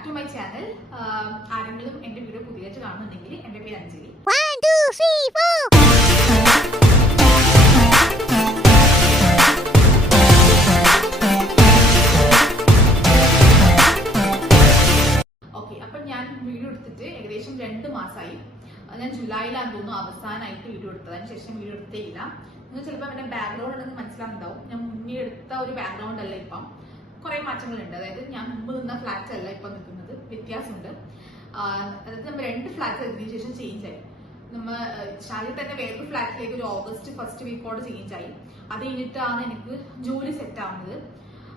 Back to my channel ആരെങ്കിലും എന്റെ video പുതിയതായിട്ട് കാണുന്നുണ്ടെങ്കിൽ എന്റെ പേര് അഞ്ജലി. ഓക്കെ അപ്പൊ ഞാൻ വീഡിയോ എടുത്തിട്ട് ഏകദേശം രണ്ട് മാസമായി. അത് ഞാൻ ജൂലൈയിലാണ് തോന്നുന്നു അവസാനമായിട്ട് വീഡിയോ എടുത്തത്. അതിന് ശേഷം വീഡിയോ എടുത്തേ ഇല്ല നിങ്ങൾ ചിലപ്പോൾ എന്റെ ബാക്ക്ഗ്രൗണ്ട് ഉണ്ടെന്ന് മനസ്സിലാകുന്നുണ്ടാവും ഞാൻ മുന്നേ എടുത്ത ഒരു ബാക്ക്ഗ്രൗണ്ട് അല്ല ഇപ്പം. കുറെ മാറ്റങ്ങളുണ്ട്. അതായത് ഞാൻ മുമ്പ് നിന്ന ഫ്ലാറ്റ് അല്ല ഇപ്പം നിൽക്കുന്നത്. വ്യത്യാസമുണ്ട്. അതായത് നമ്മൾ രണ്ട് ഫ്ലാറ്റ് അതിന് ശേഷം ചേഞ്ച് ആയി. നമ്മൾ ഷാലിൽ തന്നെ വേറൊരു ഫ്ലാറ്റിലേക്ക് ഒരു ഓഗസ്റ്റ് ഫസ്റ്റ് വീക്കോടെ ചേഞ്ച് ആയി. അത് കഴിഞ്ഞിട്ടാണ് എനിക്ക് ജോലി സെറ്റ് ആവുന്നത്.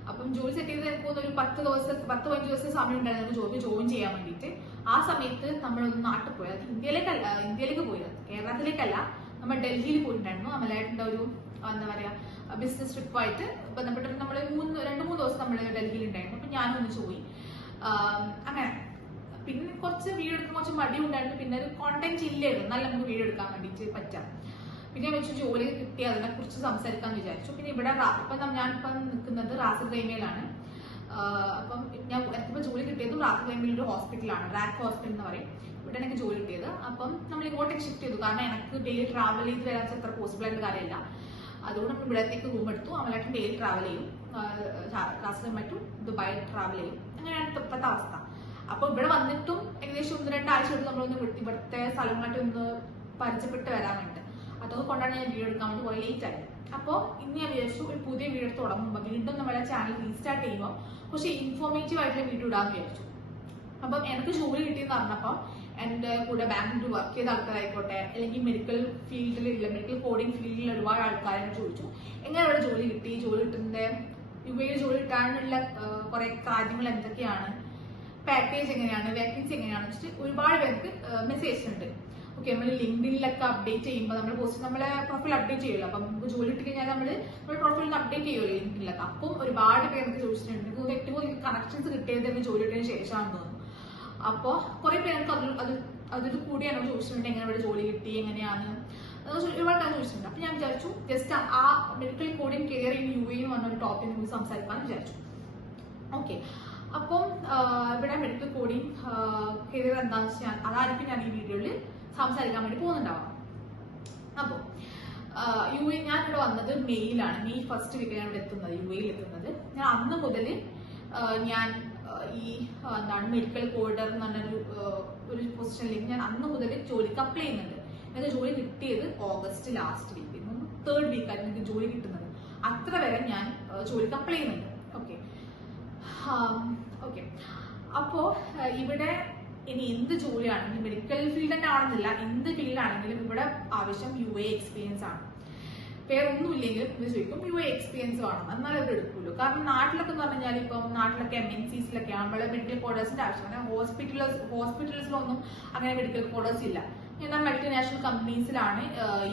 അപ്പം ജോലി സെറ്റ് ചെയ്ത് എനിക്ക് ഒരു പത്ത് ദിവസം പത്ത് പതിനഞ്ച് ദിവസം സമയം ഉണ്ടായിരുന്നു ജോലി ജോയിൻ ചെയ്യാൻ വേണ്ടിയിട്ട്. ആ സമയത്ത് നമ്മളൊന്ന് നാട്ടിൽ പോയി. അത് ഇന്ത്യയിലേക്കല്ല ഇന്ത്യയിലേക്ക് പോയത് കേരളത്തിലേക്കല്ല. നമ്മൾ ഡൽഹിയിൽ പോയിട്ടുണ്ടായിരുന്നു. നമ്മളായിട്ടുള്ള ഒരു എന്താ പറയാ ബിസിനസ് ട്രിപ്പായിട്ട് ബന്ധപ്പെട്ടിട്ട് നമ്മൾ മൂന്ന് രണ്ട് മൂന്ന് ദിവസം നമ്മൾ ഡൽഹിയിൽ ഉണ്ടായിരുന്നു അപ്പം ഞാനും ഒന്നിച്ച് പോയി. അങ്ങനെ. പിന്നെ കുറച്ച് വീഡിയോ എടുക്കാൻ കുറച്ച് മടി ഉണ്ടായിരുന്നു പിന്നെ ഒരു കോണ്ടന്റ് ഇല്ലായിരുന്നു. നല്ല നമുക്ക് വീഡിയോ എടുക്കാൻ വേണ്ടിയിട്ട് പറ്റാം. പിന്നെ വെച്ച് ജോലി കിട്ടി അതിനെ കുറിച്ച് സംസാരിക്കാന്ന് വിചാരിച്ചു. പിന്നെ ഇവിടെ ഞാൻ ഞാനിപ്പം നിൽക്കുന്നത് റാസൽ ഗൈമയിലാണ് അപ്പം ഞാൻ എനിക്കിപ്പോ ജോലി കിട്ടിയതും റാസൽ ഗൈമയിൽ ഹോസ്പിറ്റലാണ്. റാക്ക് ഹോസ്പിറ്റൽ എന്ന് പറയും. ഇവിടെ എനിക്ക് ജോലി കിട്ടിയത്. അപ്പം നമ്മൾ ഇങ്ങോട്ടേക്ക് ഷിഫ്റ്റ് ചെയ്തു. കാരണം എനിക്ക് ഡെയിലി ട്രാവൽ ചെയ്ത് വരാൻ അത്ര പോസിബിൾ ആയിട്ട് കാര്യമില്ല. അതുകൊണ്ട് നമ്മൾ ഇവിടത്തേക്ക് റൂം എടുത്തു. അമലായിട്ട് ഡെയിലി ട്രാവൽ ചെയ്യും. റാസൽ ടു ദുബായിൽ ട്രാവൽ ചെയ്യും. അങ്ങനെയാണ് ഇപ്പോഴത്തെ അവസ്ഥ. അപ്പൊ ഇവിടെ വന്നിട്ടും ഏകദേശം ഒന്ന് രണ്ടാഴ്ച എടുത്ത് നമ്മളൊന്ന് ഇവിടുത്തെ സ്ഥലങ്ങളായിട്ട് ഒന്ന് പരിചയപ്പെട്ട് വരാൻ വേണ്ടി അതുകൊണ്ടാണ് കൊണ്ടാണ് ഞാൻ വീഡിയോ എടുക്കാൻ വേണ്ടി പോയി. ലേറ്റ് ആയത് അപ്പോൾ ഇന്ന് ഞാൻ വിചാരിച്ചു ഒരു പുതിയ വീഡിയോ എടുത്ത് തുടങ്ങുമ്പോൾ വീണ്ടും നമ്മുടെ ചാനൽ റീസ്റ്റാർട്ട് ചെയ്യുമ്പോൾ കുറച്ച് ഇൻഫോർമേറ്റീവ് ആയിട്ടുള്ള വീഡിയോ ഇടാന്ന് വിചാരിച്ചു. അപ്പം എനിക്ക് ജോലി കിട്ടിയെന്ന് പറഞ്ഞപ്പം എന്റെ കൂടെ ബാങ്കിൽ വർക്ക് ചെയ്ത ആൾക്കാരായിക്കോട്ടെ അല്ലെങ്കിൽ മെഡിക്കൽ ഫീൽഡിലുള്ള മെഡിക്കൽ കോഡിംഗ് ഫീൽഡിൽ ഒരുപാട് ആൾക്കാരെ ചോദിച്ചു. എങ്ങനെ ഇവിടെ ജോലി കിട്ടി? ജോലി കിട്ടുന്നത് ജോലി കിട്ടാനുള്ള കുറെ കാര്യങ്ങൾ എന്തൊക്കെയാണ്? പാക്കേജ് എങ്ങനെയാണ്? വേക്കൻസി എങ്ങനെയാണ്? വെച്ചിട്ട് ഒരുപാട് പേർക്ക് മെസ്സേജ് ഉണ്ട്. ഓക്കെ നമ്മൾ ലിങ്ക്ഡിനിലൊക്കെ അപ്ഡേറ്റ് ചെയ്യുമ്പോൾ നമ്മൾ പോസ്റ്റ് നമ്മളെ പ്രൊഫൈൽ അപ്ഡേറ്റ് ചെയ്യുമല്ലോ അപ്പം നമുക്ക് ജോലി കിട്ടി കഴിഞ്ഞാൽ നമ്മൾ നമ്മുടെ പ്രൊഫൈലിൽ അപ്ഡേറ്റ് ചെയ്യുമല്ലോ ലിങ്ക്ഡിനിലൊക്കെ. അപ്പം ഒരുപാട് പേർക്ക് ചോദിച്ചിട്ടുണ്ട്. നിങ്ങൾക്ക് ഏറ്റവും കണക്ഷൻസ് കിട്ടിയത് തന്നെ ജോലി കിട്ടിയതിന് ശേഷമാണെന്ന് തോന്നുന്നു. അപ്പോൾ കുറെ പേർക്ക് അതിൽ അത് അതിൽ കൂടിയാണ് ചോദിച്ചിട്ടുണ്ട് എങ്ങനെ ഇവിടെ ജോലി കിട്ടി എങ്ങനെയാണ്? അത് ഒരുപാട് ടൈം ചോദിച്ചിട്ടുണ്ട് അപ്പൊ ഞാൻ വിചാരിച്ചു ജസ്റ്റ് ആ medical coding care in you എന്ന് പറഞ്ഞ ഒരു ടോപ്പിൽ നമുക്ക് സംസാരിക്കാൻ വിചാരിച്ചു. ഓക്കെ അപ്പം ഇവിടെ മെഡിക്കൽ കോഡിംഗ് കെയർ എന്താണെന്ന് വെച്ചാൽ അതായിരിക്കും ഞാൻ ഈ വീഡിയോയിൽ സംസാരിക്കാൻ വേണ്ടി പോകുന്നുണ്ടാവാം അപ്പോൾ യു എ ഞാൻ ഇവിടെ വന്നത് മെയ്യിലാണ് മെയ് ഫസ്റ്റ് വീക്ക് ഞാൻ ഇവിടെ എത്തുന്നത് യു എയിൽ എത്തുന്നത്. ഞാൻ അന്ന് മുതൽ ഞാൻ ഈ എന്താണ് മെഡിക്കൽ കോഡർ എന്ന് പറഞ്ഞൊരു ഒരു പൊസിഷനിലേക്ക് ഞാൻ അന്ന് മുതൽ ജോലിക്ക് അപ്ലൈ ചെയ്യുന്നുണ്ട്. എനിക്ക് ജോലി കിട്ടിയത് ഓഗസ്റ്റ് ലാസ്റ്റ് വീക്ക് തേർഡ് വീക്കായിരുന്നു എനിക്ക് ജോലി കിട്ടുന്നത്. അത്ര വരെ ഞാൻ ജോലിക്ക് അപ്ലൈ ചെയ്യുന്നുണ്ട്. ഓക്കെ ഓക്കെ അപ്പോ ഇവിടെ ഇനി എന്ത് ജോലിയാണെങ്കിലും മെഡിക്കൽ ഫീൽഡ് തന്നെ ആണെന്നില്ല. എന്ത് ഫീൽഡാണെങ്കിലും ഇവിടെ ആവശ്യം യു എ എക്സ്പീരിയൻസ് ആണ്. വേറെ ഒന്നുമില്ലെങ്കിലും ഇത് ചോദിക്കും യു എ എക്സ്പീരിയൻസ് വേണം. എന്നാലും അവർ എടുക്കുള്ളൂ. കാരണം നാട്ടിലൊക്കെ എന്ന് പറഞ്ഞാൽ ഇപ്പം നാട്ടിലൊക്കെ എം എൻ സിസിലൊക്കെ നമ്മൾ മെഡിക്കൽ കോഡേഴ്സിന്റെ ആവശ്യമാണ് ഹോസ്പിറ്റലേഴ്സ് ഹോസ്പിറ്റൽസിലൊന്നും അങ്ങനെ മെഡിക്കൽ കോഡേഴ്സ് ഇല്ല. എന്നാൽ മൾട്ടിനാഷണൽ കമ്പനീസിലാണ്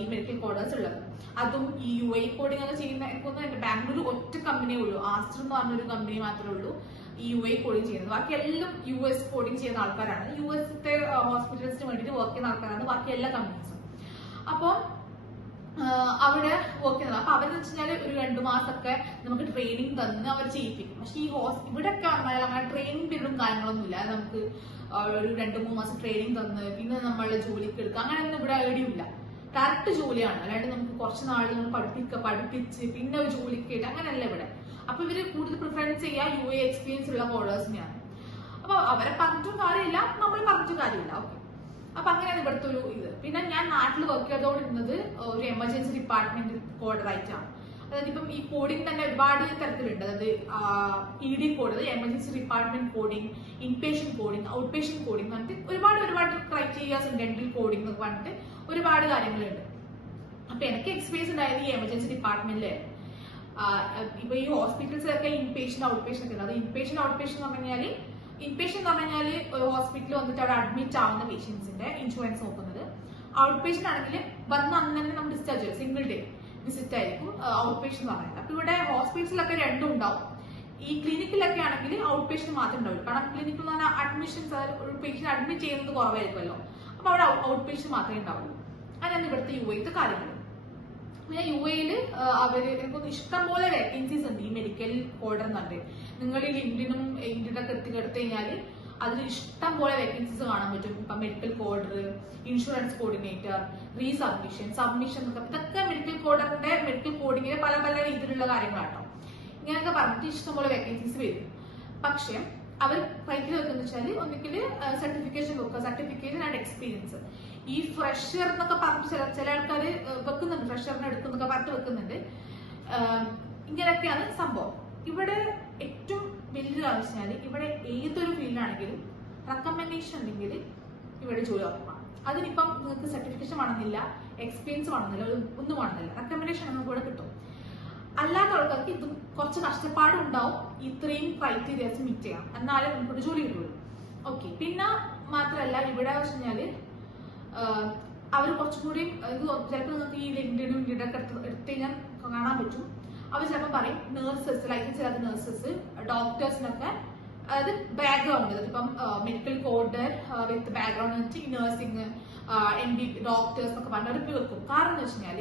ഈ മെഡിക്കൽ കോഡേഴ്സ് ഉള്ളത്. അതും ഈ യു എ കോഡിംഗ് ഒക്കെ ചെയ്യുന്ന ബാംഗ്ലൂർ ഒറ്റ കമ്പനിയേ ഉള്ളൂ. ആസ്റ്റർ എന്ന് പറഞ്ഞൊരു കമ്പനി മാത്രമേ ഉള്ളൂ ഈ യു എ കോഡിംഗ് ചെയ്യുന്നത്. ബാക്കി എല്ലാം യു എസ് കോഡിംഗ് ചെയ്യുന്ന ആൾക്കാരാണ്. യു എസ് ഹോസ്പിറ്റൽസിന് വേണ്ടിയിട്ട് വർക്ക് ചെയ്യുന്ന ആൾക്കാരാണ് ബാക്കി എല്ലാ കമ്പനീസും അപ്പോൾ അവിടെ വർക്ക് ചെയ്യുന്നത്. അപ്പൊ അവരെന്ന് വെച്ചാൽ ഒരു രണ്ടു മാസമൊക്കെ നമുക്ക് ട്രെയിനിങ് തന്ന് അവർ ചെയ്യിപ്പിക്കും. പക്ഷെ ഈ ഹോസ് ഇവിടെയൊക്കെ വന്നാൽ അങ്ങനെ ട്രെയിനിങ് പീരീഡും കാര്യങ്ങളൊന്നും ഇല്ല നമുക്ക് ഒരു രണ്ട് മൂന്ന് മാസം ട്രെയിനിങ് തന്ന് പിന്നെ നമ്മൾ ജോലിക്ക് എടുക്കുക അങ്ങനെയൊന്നും ഇവിടെ ഐഡിയ ഇല്ല. കറക്റ്റ് ജോലിയാണ്. അല്ലാണ്ട് നമുക്ക് കുറച്ച് നാൾ നമ്മൾ പഠിപ്പിക്ക പഠിപ്പിച്ച് പിന്നെ ഒരു ജോലിക്ക് കേട്ട് അങ്ങനെയല്ല ഇവിടെ. അപ്പൊ ഇവർ കൂടുതൽ പ്രിഫറൻസ് ചെയ്യുക യു എ എക്സ്പീരിയൻസ് ഉള്ള കോളേഴ്സിനെയാണ് അപ്പൊ അവരെ പറഞ്ഞിട്ടും കാര്യമില്ല നമ്മൾ പറഞ്ഞിട്ടും കാര്യമില്ല. ഓക്കെ അപ്പൊ അങ്ങനെയാണ് ഇവിടുത്തെ ഒരു ഇത്. പിന്നെ ഞാൻ നാട്ടിൽ വർക്ക് ചെയ്തോണ്ടിരുന്നത് ഒരു എമർജൻസി ഡിപ്പാർട്ട്മെന്റ് കോഡറായിട്ടാണ് അതായത് ഇപ്പം ഈ കോഡിംഗ് തന്നെ ഒരുപാട് തരത്തിലുണ്ട്. അതായത് ഇ ഡി കോഡ് അതായത് emergency department coding inpatient coding out patient coding പറഞ്ഞിട്ട് ഒരുപാട് ഒരുപാട് ക്രൈറ്റീരിയാസ് ഉണ്ട് ഡെന്റൽ കോഡിംഗ് എന്നൊക്കെ പറഞ്ഞിട്ട് ഒരുപാട് കാര്യങ്ങളുണ്ട്. അപ്പൊ എനിക്ക് എക്സ്പീരിയൻസ് ഉണ്ടായത് ഈ എമർജൻസി ഡിപ്പാർട്ട്മെന്റിലായിരുന്നു ഇപ്പൊ ഈ ഹോസ്പിറ്റൽസിലൊക്കെ ഇൻപേഷ്യൻ ഔട്ട് പേഷ്യൻ ഒക്കെ ഉണ്ട്. അത് ഇൻപേഷ്യൻ ഔട്ട് പേഷ്യൻ എന്ന് പറഞ്ഞാൽ ഇൻപേഷ്യൻ എന്ന് പറഞ്ഞാൽ ഒരു ഹോസ്പിറ്റലിൽ വന്നിട്ട് അവിടെ അഡ്മിറ്റ് ആവുന്ന പേഷ്യൻസിന്റെ ഇൻഷുറൻസ് നോക്കുന്നത്. ഔട്ട് പേഷ്യൻ ആണെങ്കിൽ വന്ന് അങ്ങനെ നമ്മൾ ഡിസ്ചാർജ് ചെയ്യും. സിംഗിൾ ഡേ വിസിറ്റ് ആയിരിക്കും ഔട്ട് പേഷ്യൻ പറയുന്നത്. അപ്പൊ ഇവിടെ ഹോസ്പിറ്റലിലൊക്കെ രണ്ടും ഉണ്ടാവും. ഈ ക്ലിനിക്കിലൊക്കെ ആണെങ്കിൽ ഔട്ട് പേഷ്യൻ മാത്രമേ ഉണ്ടാവുള്ളൂ. കാരണം ക്ലിനിക്കിൽ എന്ന് പറഞ്ഞാൽ അഡ്മിഷൻസ് ഒരു പേഷ്യൻ അഡ്മിറ്റ് ചെയ്യുന്നത് കുറവായിരിക്കുമല്ലോ. അപ്പൊ അവിടെ ഔട്ട് പേഷ്യൻ മാത്രമേ ഉണ്ടാവുള്ളൂ. അതാണ് ഇവിടുത്തെ യു എത്തെ കാര്യങ്ങൾ. പിന്നെ യു എയിൽ അവർ ഇഷ്ടംപോലെ വേക്കൻസീസ് ഉണ്ട്. ഈ മെഡിക്കൽ കോഡർ എന്ന് പറഞ്ഞിട്ട്. നിങ്ങൾ ഈ ലിങ്ക്ഡിനും ഇന്ത്യനൊക്കെ എത്തിക്കെടുത്തു കഴിഞ്ഞാൽ അതിൽ ഇഷ്ടം പോലെ വേക്കൻസീസ് കാണാൻ പറ്റും. ഇപ്പൊ medical coder insurance coordinator resubmission submission ഇതൊക്കെ മെഡിക്കൽ കോഡറിന്റെ മെഡിക്കൽ കോഡിങ്ങിലെ പല പല രീതിയിലുള്ള കാര്യങ്ങളാട്ടോ. ഇങ്ങനെയൊക്കെ പറഞ്ഞിട്ട് ഇഷ്ടം പോലെ വേക്കൻസീസ് വരും. പക്ഷെ അവർ ക്രൈറ്റീരിയ വെക്കുന്ന വെച്ചാൽ ഒന്നിക്കൽ സർട്ടിഫിക്കേഷൻ വെക്കുക. സർട്ടിഫിക്കേഷൻ ആൻഡ് എക്സ്പീരിയൻസ് ഈ ഫ്രഷർ എന്നൊക്കെ പറഞ്ഞ് ചില ആൾക്കാർ വെക്കുന്നുണ്ട്. ഫ്രഷറിനെ എടുക്കുന്നൊക്കെ പറഞ്ഞിട്ട് വെക്കുന്നുണ്ട്. ഇങ്ങനെയൊക്കെയാണ് സംഭവം. ഇവിടെ ഏറ്റവും വലിയൊരു ആവശ്യമാണ് ഇവിടെ ഏതൊരു ഫീൽഡാണെങ്കിലും റെക്കമെൻഡേഷൻ ഉണ്ടെങ്കിൽ ഇവിടെ ജോലി ഉറപ്പാണ്. അതിനിപ്പം നിങ്ങൾക്ക് സർട്ടിഫിക്കേഷൻ വേണമെന്നില്ല എക്സ്പീരിയൻസ് വേണമെന്നില്ല ഒന്നും വേണമെന്നില്ല. റെക്കമെൻഡേഷൻ നമുക്ക് ഇവിടെ കിട്ടും. അല്ലാത്ത ആൾക്കാർക്ക് ഇത് കുറച്ച് കഷ്ടപ്പാട് ഉണ്ടാവും. ഇത്രയും ക്രൈറ്റീരിയാസ് മീറ്റ് ചെയ്യാം എന്നാലേ നമുക്കൊരു ജോലി കിട്ടുള്ളൂ. ഓക്കെ പിന്നെ മാത്രമല്ല ഇവിടെ വെച്ച് കഴിഞ്ഞാൽ അവർ കുറച്ചും കൂടി ഇത് ചിലപ്പോൾ നിങ്ങൾക്ക് ഈ ലിങ്ക്ഡിനും ലിഡൊക്കെ എടുത്ത് എടുത്ത് കഴിഞ്ഞാൽ കാണാൻ പറ്റും. അവർ ചിലപ്പോൾ പറയും നേഴ്സസ് ലൈസൻസ് ഇല്ലാത്ത നേഴ്സസ് ഡോക്ടേഴ്സിനൊക്കെ അതായത് ബാക്ക്ഗ്രൗണ്ട് ഇപ്പം മെഡിക്കൽ കോഡ് വിത്ത് ബാക്ക്ഗ്രൗണ്ട് എന്ന് വെച്ചാൽ നഴ്സിംഗ് എം ബി ഡോക്ടേഴ്സ് എന്നൊക്കെ പറഞ്ഞ അവർ വെക്കും കാരണം എന്ന് വെച്ച് കഴിഞ്ഞാൽ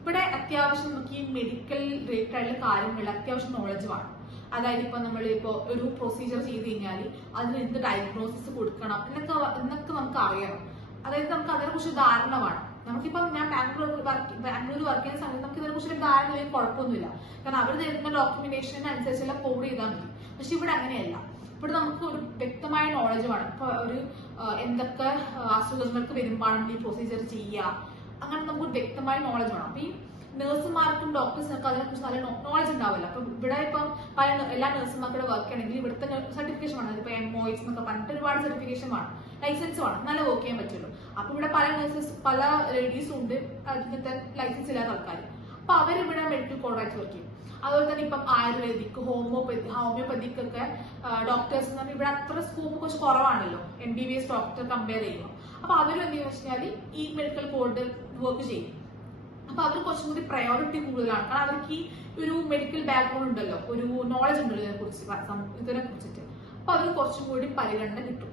ഇവിടെ അത്യാവശ്യം നമുക്ക് ഈ മെഡിക്കൽ റിലേറ്റഡ് ആയിട്ടുള്ള കാര്യങ്ങളിൽ അത്യാവശ്യം നോളജ് വേണം. അതായത് ഇപ്പൊ നമ്മൾ ഇപ്പോ ഒരു പ്രൊസീജിയർ ചെയ്ത് കഴിഞ്ഞാൽ അതിന് എന്ത് ഡയഗ്നോസിസ് കൊടുക്കണം എന്നൊക്കെ എന്നൊക്കെ നമുക്ക് അറിയണം. അതായത് നമുക്ക് അതിനെ കുറിച്ച് ധാരണ വേണം. നമുക്കിപ്പം ഞാൻ ബാംഗ്ലൂർ ബാംഗ്ലൂർ വർക്ക് ചെയ്യുന്ന സമയത്ത് നമുക്ക് ഇതിനെ കുറിച്ച് ധാരണ ഇല്ലെങ്കിൽ കുഴപ്പമൊന്നുമില്ല. കാരണം അവർ തരുന്ന ഡോക്യുമെന്റേഷന് അനുസരിച്ചെല്ലാം കോഡ് ചെയ്താൽ മതി. പക്ഷെ ഇവിടെ അങ്ങനെയല്ല. ഇവിടെ നമുക്ക് ഒരു വ്യക്തമായ നോളജ് വേണം. ഇപ്പൊ ഒരു എന്തൊക്കെ അസുഖങ്ങൾക്ക് വരുമ്പോഴാണ് ഈ പ്രൊസീജിയർ ചെയ്യുക. അങ്ങനെ നമുക്ക് വ്യക്തമായ നോളജ് വേണം. അപ്പൊ ഈ നഴ്സുമാർക്കും ഡോക്ടേഴ്സിനൊക്കെ അതിനെക്കുറിച്ച് നല്ല നോളജ് ഉണ്ടാവില്ല. അപ്പൊ ഇവിടെ ഇപ്പം പല എല്ലാ നഴ്സുമാർക്കും വർക്ക് ആണെങ്കിൽ ഇവിടുത്തെ സർട്ടിഫിക്കേഷൻ വേണം. ഇപ്പൊ എം ഒയ്സ് എന്നൊക്കെ പറഞ്ഞിട്ട് ഒരുപാട് സർട്ടിഫിക്കേഷൻ വേണം. ലൈസൻസ് വേണം. നല്ല വർക്ക് ചെയ്യാൻ പറ്റുള്ളൂ. അപ്പൊ ഇവിടെ പല നഴ്സസ് പല ലേഡീസും ഉണ്ട്. അതിന്റെ ലൈസൻസ് ഇല്ലാത്ത ആൾക്കാർ അപ്പൊ അവരിവിടെ മെഡിക്കൽ കോൺട്രാക്ട് വർക്ക് ചെയ്യും. അതുപോലെ തന്നെ ഇപ്പം ആയുർവേദിക് ഹോമിയോപ്പതി ഹോമിയോപ്പതിക്ക് ഒക്കെ ഡോക്ടേഴ്സ് എന്ന് പറഞ്ഞാൽ ഇവിടെ അത്ര സ്കോപ്പ് കുറച്ച് കുറവാണല്ലോ. M B B S doctor compare ചെയ്യുമ്പോൾ അപ്പൊ അവരും എന്ത് ചെയ്യുന്ന വെച്ചാൽ ഈ മെഡിക്കൽ കോഡ് വർക്ക് ചെയ്യും. അപ്പൊ അവർ കുറച്ചും കൂടി പ്രയോറിറ്റി കൂടുതലാണ്. കാരണം അവർക്ക് ഈ ഒരു മെഡിക്കൽ ബാക്ക്ഗ്രൗണ്ട് ഉണ്ടല്ലോ. ഒരു നോളജ് ഉണ്ടല്ലോ ഇതിനെ കുറിച്ച് ഇതിനെ കുറിച്ചിട്ട് അപ്പൊ അവർ കുറച്ചും കൂടി പരിഗണന കിട്ടും.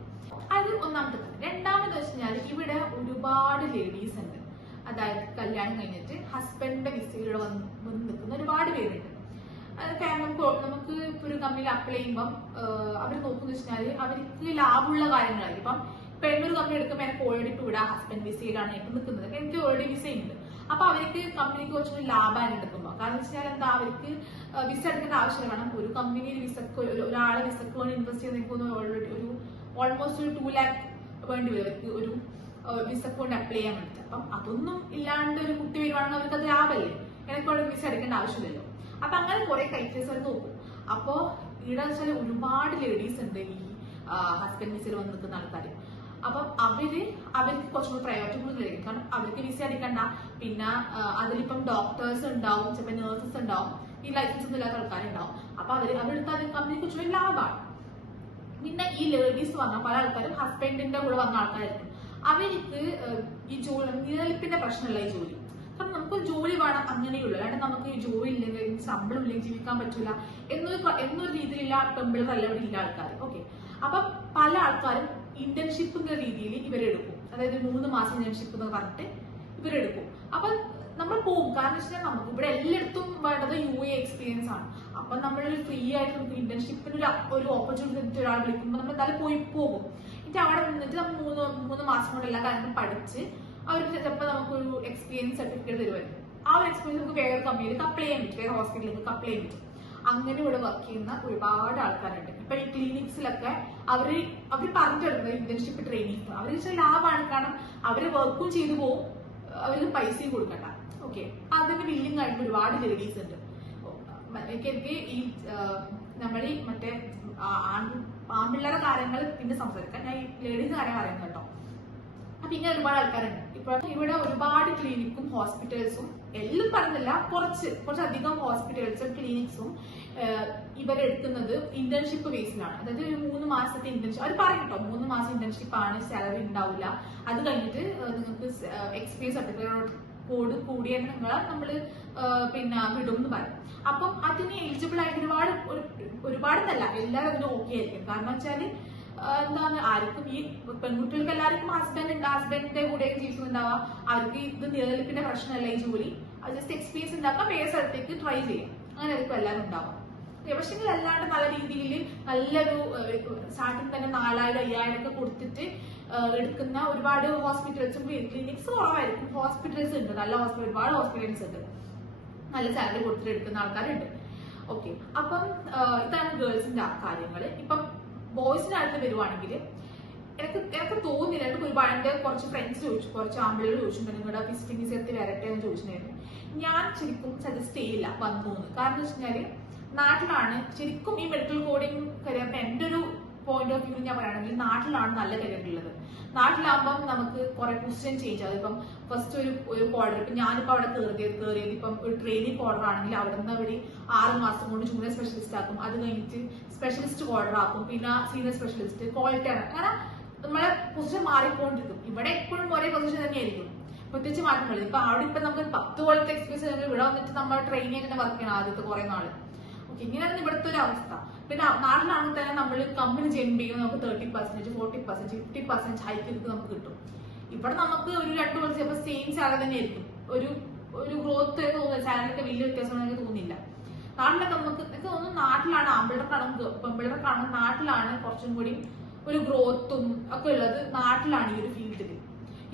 അത് ഒന്നാമത്തെ കാര്യം. രണ്ടാമത് വെച്ച് കഴിഞ്ഞാൽ ഇവിടെ ഒരുപാട് ലേഡീസ് ഉണ്ട്. അതായത് കല്യാണം കഴിഞ്ഞിട്ട് ഹസ്ബൻഡിന്റെ വിസയിലൂടെ വന്ന് വന്ന് നിൽക്കുന്ന ഒരുപാട് പേരുണ്ട്. അതൊക്കെ നമുക്ക് ഇപ്പൊ ഒരു കമ്പനിയിൽ അപ്ലൈ ചെയ്യുമ്പോൾ അവർ നോക്കുന്ന വെച്ചാൽ അവർക്ക് ലാഭമുള്ള കാര്യങ്ങളായിരിക്കും. ഇപ്പം പെണ്ണൊരു കമ്പനി എടുക്കുമ്പോൾ എനിക്ക് ഓൾറെഡി ഇവിടെ ഹസ്ബൻഡ് വിസയിലാണ് എനിക്ക് നിൽക്കുന്നത്. എനിക്ക് ഓൾറെഡി വിസ ഉണ്ട്. അപ്പൊ അവർക്ക് കമ്പനിക്ക് കുറച്ചുകൂടി ലാഭമാണ് എടുക്കുമ്പോൾ കാരണം വെച്ചാൽ എന്താ അവർക്ക് വിസ എടുക്കേണ്ട ആവശ്യം വേണം ഒരു കമ്പനിയിൽ വിസക്ക് ഒരാളെ വിസക്ക് വേണ്ടി ഇൻവെസ്റ്റ് ചെയ്ത് നിൽക്കുന്ന ഓൾറെഡി ഒരു ഓൾമോസ്റ്റ് ഒരു ടു ലാക്ക് വേണ്ടി വരും. അവർക്ക് ഒരു വിസക്ക് വേണ്ടി അപ്ലൈ ചെയ്യാൻ വേണ്ടി അപ്പം അതൊന്നും ഇല്ലാണ്ട് ഒരു കുട്ടി വരുവാണെങ്കിൽ അവർക്ക് അത് ലാഭമല്ലേ? എനിക്ക് വിസ എടുക്കേണ്ട ആവശ്യമില്ലല്ലോ. അപ്പൊ അങ്ങനെ കുറെ കൈറ്റേഴ്സ് അവർ നോക്കും. അപ്പോ ഇവിടെ വെച്ചാൽ ഒരുപാട് ലേഡീസ് ഉണ്ട് ഈ ഹസ്ബൻഡ് വിസയിൽ വന്ന് നിൽക്കുന്ന ആൾക്കാർ അപ്പം അവർ അവർക്ക് കുറച്ചുകൂടി പ്രയോറിറ്റി കൂടുതലായിരിക്കും. കാരണം അവർക്ക് വിസ അടിക്കണ്ട പിന്നെ അതിലിപ്പം ഡോക്ടേഴ്സ് ഉണ്ടാവും ചിലപ്പോൾ നേഴ്സസ് ഉണ്ടാവും. ഈ ലൈസൻസ് ഒന്നും ഇല്ലാത്ത ആൾക്കാരുണ്ടാവും. അപ്പൊ അവർ അവരെടുത്താൽ കമ്പനി കുറച്ചുകൂടി ലാഭമാണ്. പിന്നെ ഈ ലേഡീസ് വന്ന പല ആൾക്കാരും ഹസ്ബൻഡിന്റെ കൂടെ വന്ന ആൾക്കാരായിരിക്കും. അവർക്ക് ഈ ജോലി നിലനിൽപ്പിന്റെ പ്രശ്നമല്ല ഈ ജോലി. കാരണം നമുക്ക് ജോലി വേണം അങ്ങനെയുള്ളൂ. അല്ലാണ്ട് നമുക്ക് ഈ ജോലി ഇല്ലെങ്കിൽ ശമ്പളം ഇല്ലെങ്കിൽ ജീവിക്കാൻ പറ്റില്ല എന്നൊരു എന്നൊരു രീതിയിലുള്ള പെമ്പിളർ നല്ല ഇല്ല ആൾക്കാർ ഓക്കെ അപ്പൊ പല ആൾക്കാരും ഇന്റേൺഷിപ്പ് എന്ന രീതിയിൽ ഇവരെടുക്കും അതായത് മൂന്ന് മാസം ഇന്റേൺഷിപ്പ് എന്ന് പറഞ്ഞിട്ട് ഇവരെടുക്കും അപ്പൊ നമ്മൾ പോകും കാരണം വെച്ചാൽ നമുക്ക് ഇവിടെ എല്ലായിടത്തും വേണ്ടത് യു എ എക്സ്പീരിയൻസ് ആണ്. അപ്പൊ നമ്മൾ ഫ്രീ ആയിട്ട് നമുക്ക് ഇന്റേൺഷിപ്പിന് ഒരു ഓപ്പർച്യൂണിറ്റി തന്നിട്ട് ഒരാൾ വിളിക്കുമ്പോൾ നമ്മൾ എന്തായാലും പോയി പോകും. എന്നിട്ട് അവിടെ നിന്നിട്ട് നമ്മൾ മൂന്ന് മൂന്ന് മാസം കൊണ്ട് എല്ലാ കാര്യങ്ങളും പഠിച്ച് അവർ ചിലപ്പോൾ നമുക്കൊരു എക്സ്പീരിയൻസ് സർട്ടിഫിക്കറ്റ് തരുമായിരുന്നു ആ ഒരു എക്സ്പീരിയൻസ് നമുക്ക് വേറെ കമ്പനിയിലേക്ക് അപ്ലൈ ചെയ്യാൻ പറ്റും. വേറെ ഹോസ്പിറ്റലിലേക്ക് അപ്ലൈ ചെയ്യാൻ പറ്റും. അങ്ങനെ ഇവിടെ വർക്ക് ചെയ്യുന്ന ഒരുപാട് ആൾക്കാരുണ്ട്. ഇപ്പൊ ഈ ക്ലിനിക്സിലൊക്കെ അവർ അവർ പറഞ്ഞു തരുന്നത് ഇന്റേൺഷിപ്പ് ട്രെയിനിങ് അവർ വെച്ചാൽ ലാഭമാണ് കാരണം അവർ വർക്കും ചെയ്തു പോകും അവർ പൈസയും കൊടുക്കണ്ട. ഓക്കെ അതിന് ബില്ലിങ് ആയിട്ട് ഒരുപാട് ലേഡീസ് ഉണ്ട്. എനിക്ക് ഈ നമ്മൾ ഈ മറ്റേ ആൺപിള്ളേരുടെ കാര്യങ്ങൾ പിന്നെ സംസാരിക്കാം. ഞാൻ ഈ ലേഡീസ് കാര്യം പറയുന്നത് കേട്ടോ. അപ്പൊ ഇങ്ങനെ ഒരുപാട് ആൾക്കാരുണ്ട്. ഇപ്പൊ ഇവിടെ ഒരുപാട് ക്ലിനിക്കും ഹോസ്പിറ്റൽസും എല്ലാം പറഞ്ഞില്ല കുറച്ച് കുറച്ചധികം ഹോസ്പിറ്റൽസും ക്ലിനിക്സും ഇവരെടുക്കുന്നത് ഇന്റേൺഷിപ്പ് ബേസിലാണ് അതായത് ഒരു മൂന്ന് മാസത്തെ ഇന്റേൺഷിപ്പ് അവർ പറയും കേട്ടോ മൂന്ന് മാസം ഇന്റേൺഷിപ്പ് ആണ് സാലറി ഉണ്ടാവില്ല അത് കഴിഞ്ഞിട്ട് നിങ്ങൾക്ക് എക്സ്പീരിയൻസ് സർട്ടിഫിക്കറ്റ് കോഡ് കൂടിയ നിങ്ങളെ നമ്മൾ പിന്നെ വിടും എന്ന് പറയും. അപ്പം അതിന് എലിജിബിൾ ആയിട്ട് ഒരുപാട് ഒരു- ഒരുപാടെന്നല്ല എല്ലാവരും അതിന് ഓക്കെ ആയിരിക്കും. കാരണം വെച്ചാൽ എന്താണ്? ആർക്കും ഈ പെൺകുട്ടികൾക്ക് എല്ലാവർക്കും ഹസ്ബൻഡ് ഉണ്ട്. ഹസ്ബൻഡിന്റെ കൂടെ ജീവിക്കുന്നുണ്ടാവാം അവർക്ക് ഇത് നിലനിൽപ്പിന്റെ പ്രശ്നമല്ല ഈ ജോലി. അത് ജസ്റ്റ് എക്സ്പീരിയൻസ് ഉണ്ടാക്കാം. വേറെ സ്ഥലത്തേക്ക് ട്രൈ ചെയ്യാം. അങ്ങനെ ആയിരിക്കും എല്ലാവരും ഉണ്ടാവാം. പക്ഷെ അല്ലാണ്ട് നല്ല രീതിയിൽ നല്ലൊരു സ്റ്റാർട്ടിങ് തന്നെ നാലായിരം അയ്യായിരം ഒക്കെ കൊടുത്തിട്ട് എടുക്കുന്ന ഒരുപാട് ഹോസ്പിറ്റൽസും ക്ലിനിക്സ് കുറവായിരിക്കും. ഹോസ്പിറ്റൽസ് ഉണ്ട്. നല്ല ഹോസ്പിറ്റൽ ഒരുപാട് ഹോസ്പിറ്റൽസ് ഉണ്ട്. നല്ല സാലറി കൊടുത്തിട്ട് എടുക്കുന്ന ആൾക്കാരുണ്ട്. ഓക്കെ അപ്പം ഇതാണ് ഗേൾസിന്റെ കാര്യങ്ങൾ ഇപ്പം ബോയ്സിന്റെ അടുത്ത് വരുവാണെങ്കിൽ എനിക്ക് എനിക്ക് തോന്നില്ല എനിക്ക് ഒരുപാട് എന്റെ കുറച്ച് ഫ്രണ്ട്സ് ചോദിച്ചു. കുറച്ച് ആമ്പിളുകൾ ചോദിച്ചിട്ടുണ്ട് നിങ്ങളുടെ വിസിറ്റിംഗ് സെറ്റ് വരട്ടെ എന്ന് ചോദിച്ചിട്ടുണ്ടായിരുന്നു. ഞാൻ ശരിക്കും സജസ്റ്റ് ചെയ്യില്ല. വന്നു കാരണം എന്ന് വെച്ചാൽ നാട്ടിലാണ് ശരിക്കും ഈ മെഡിക്കൽ കോഡിംഗ് കരിയറിന്റെ എന്റെ ഒരു പോയിന്റ് ഓഫ് വ്യൂ ഞാൻ പറയുകയാണെങ്കിൽ നാട്ടിലാണ് നല്ല തിരക്കുള്ളത്. നാട്ടിലാകുമ്പോൾ നാട്ടിലാകുമ്പം നമുക്ക് കുറെ ക്വസ്റ്റ്യൻ ചേഞ്ച് ആകും ഇപ്പം ഫസ്റ്റ് ഒരു ഒരു കോഡർ ഇപ്പൊ ഞാനിപ്പോ അവിടെ കയറിയത് കയറിയത് ഇപ്പം ഒരു ട്രെയിനിങ് കോഡർ ആണെങ്കിൽ അവിടെ നിന്ന് അവിടെ ആറ് മാസം കൊണ്ട് ജൂനിയർ സ്പെഷ്യലിസ്റ്റ് ആക്കും. അത് കഴിഞ്ഞിട്ട് സ്പെഷ്യലിസ്റ്റ് കോഡർ ആക്കും. പിന്നെ സീനിയർ സ്പെഷ്യലിസ്റ്റ് ക്വാളിറ്റി ആണ്. അങ്ങനെ നമ്മളെ പൊസിഷൻ മാറിക്കൊണ്ടിരിക്കും. ഇവിടെ എപ്പോഴും ഒരേ പൊസിഷൻ തന്നെയായിരിക്കും. പ്രത്യേകിച്ച് മാറ്റമില്ല ഇപ്പൊ അവിടെ ഇപ്പൊ നമുക്ക് പത്ത് കൊല്ലത്തെ എക്സ്പീരിയൻസ് ഇവിടെ വന്നിട്ട് നമ്മൾ ട്രെയിനിങ് തന്നെ വർക്ക് ചെയ്യണം ആദ്യത്തെ കുറെ നാൾ. ഓക്കെ ഇങ്ങനെയാണ് ഇവിടുത്തെ ഒരു അവസ്ഥ. പിന്നെ നാട്ടിലാണെങ്കിൽ തന്നെ നമ്മൾ കമ്പനി ചെയ്യുമ്പോൾ നമുക്ക് thirty percentage forty percentage fifty percent hike ഇത് നമുക്ക് കിട്ടും. ഇവിടെ നമുക്ക് ഒരു രണ്ട് വർഷം ചിലപ്പോൾ സെയിം സാലറി തന്നെ ആയിരിക്കും. ഒരു ഒരു ഗ്രോത്ത് സാലറിക്ക് വലിയ വ്യത്യാസം എനിക്ക് തോന്നില്ല നാട്ടിലൊക്കെ നമുക്ക് എനിക്ക് തോന്നുന്നു നാട്ടിലാണ് ആമ്പിളർക്കാണ് പെമ്പിളർക്കാണ് നാട്ടിലാണ് കുറച്ചും കൂടി ഒരു ഗ്രോത്തും ഒക്കെ ഉള്ളത് നാട്ടിലാണ് ഈ ഒരു ഫീൽഡിൽ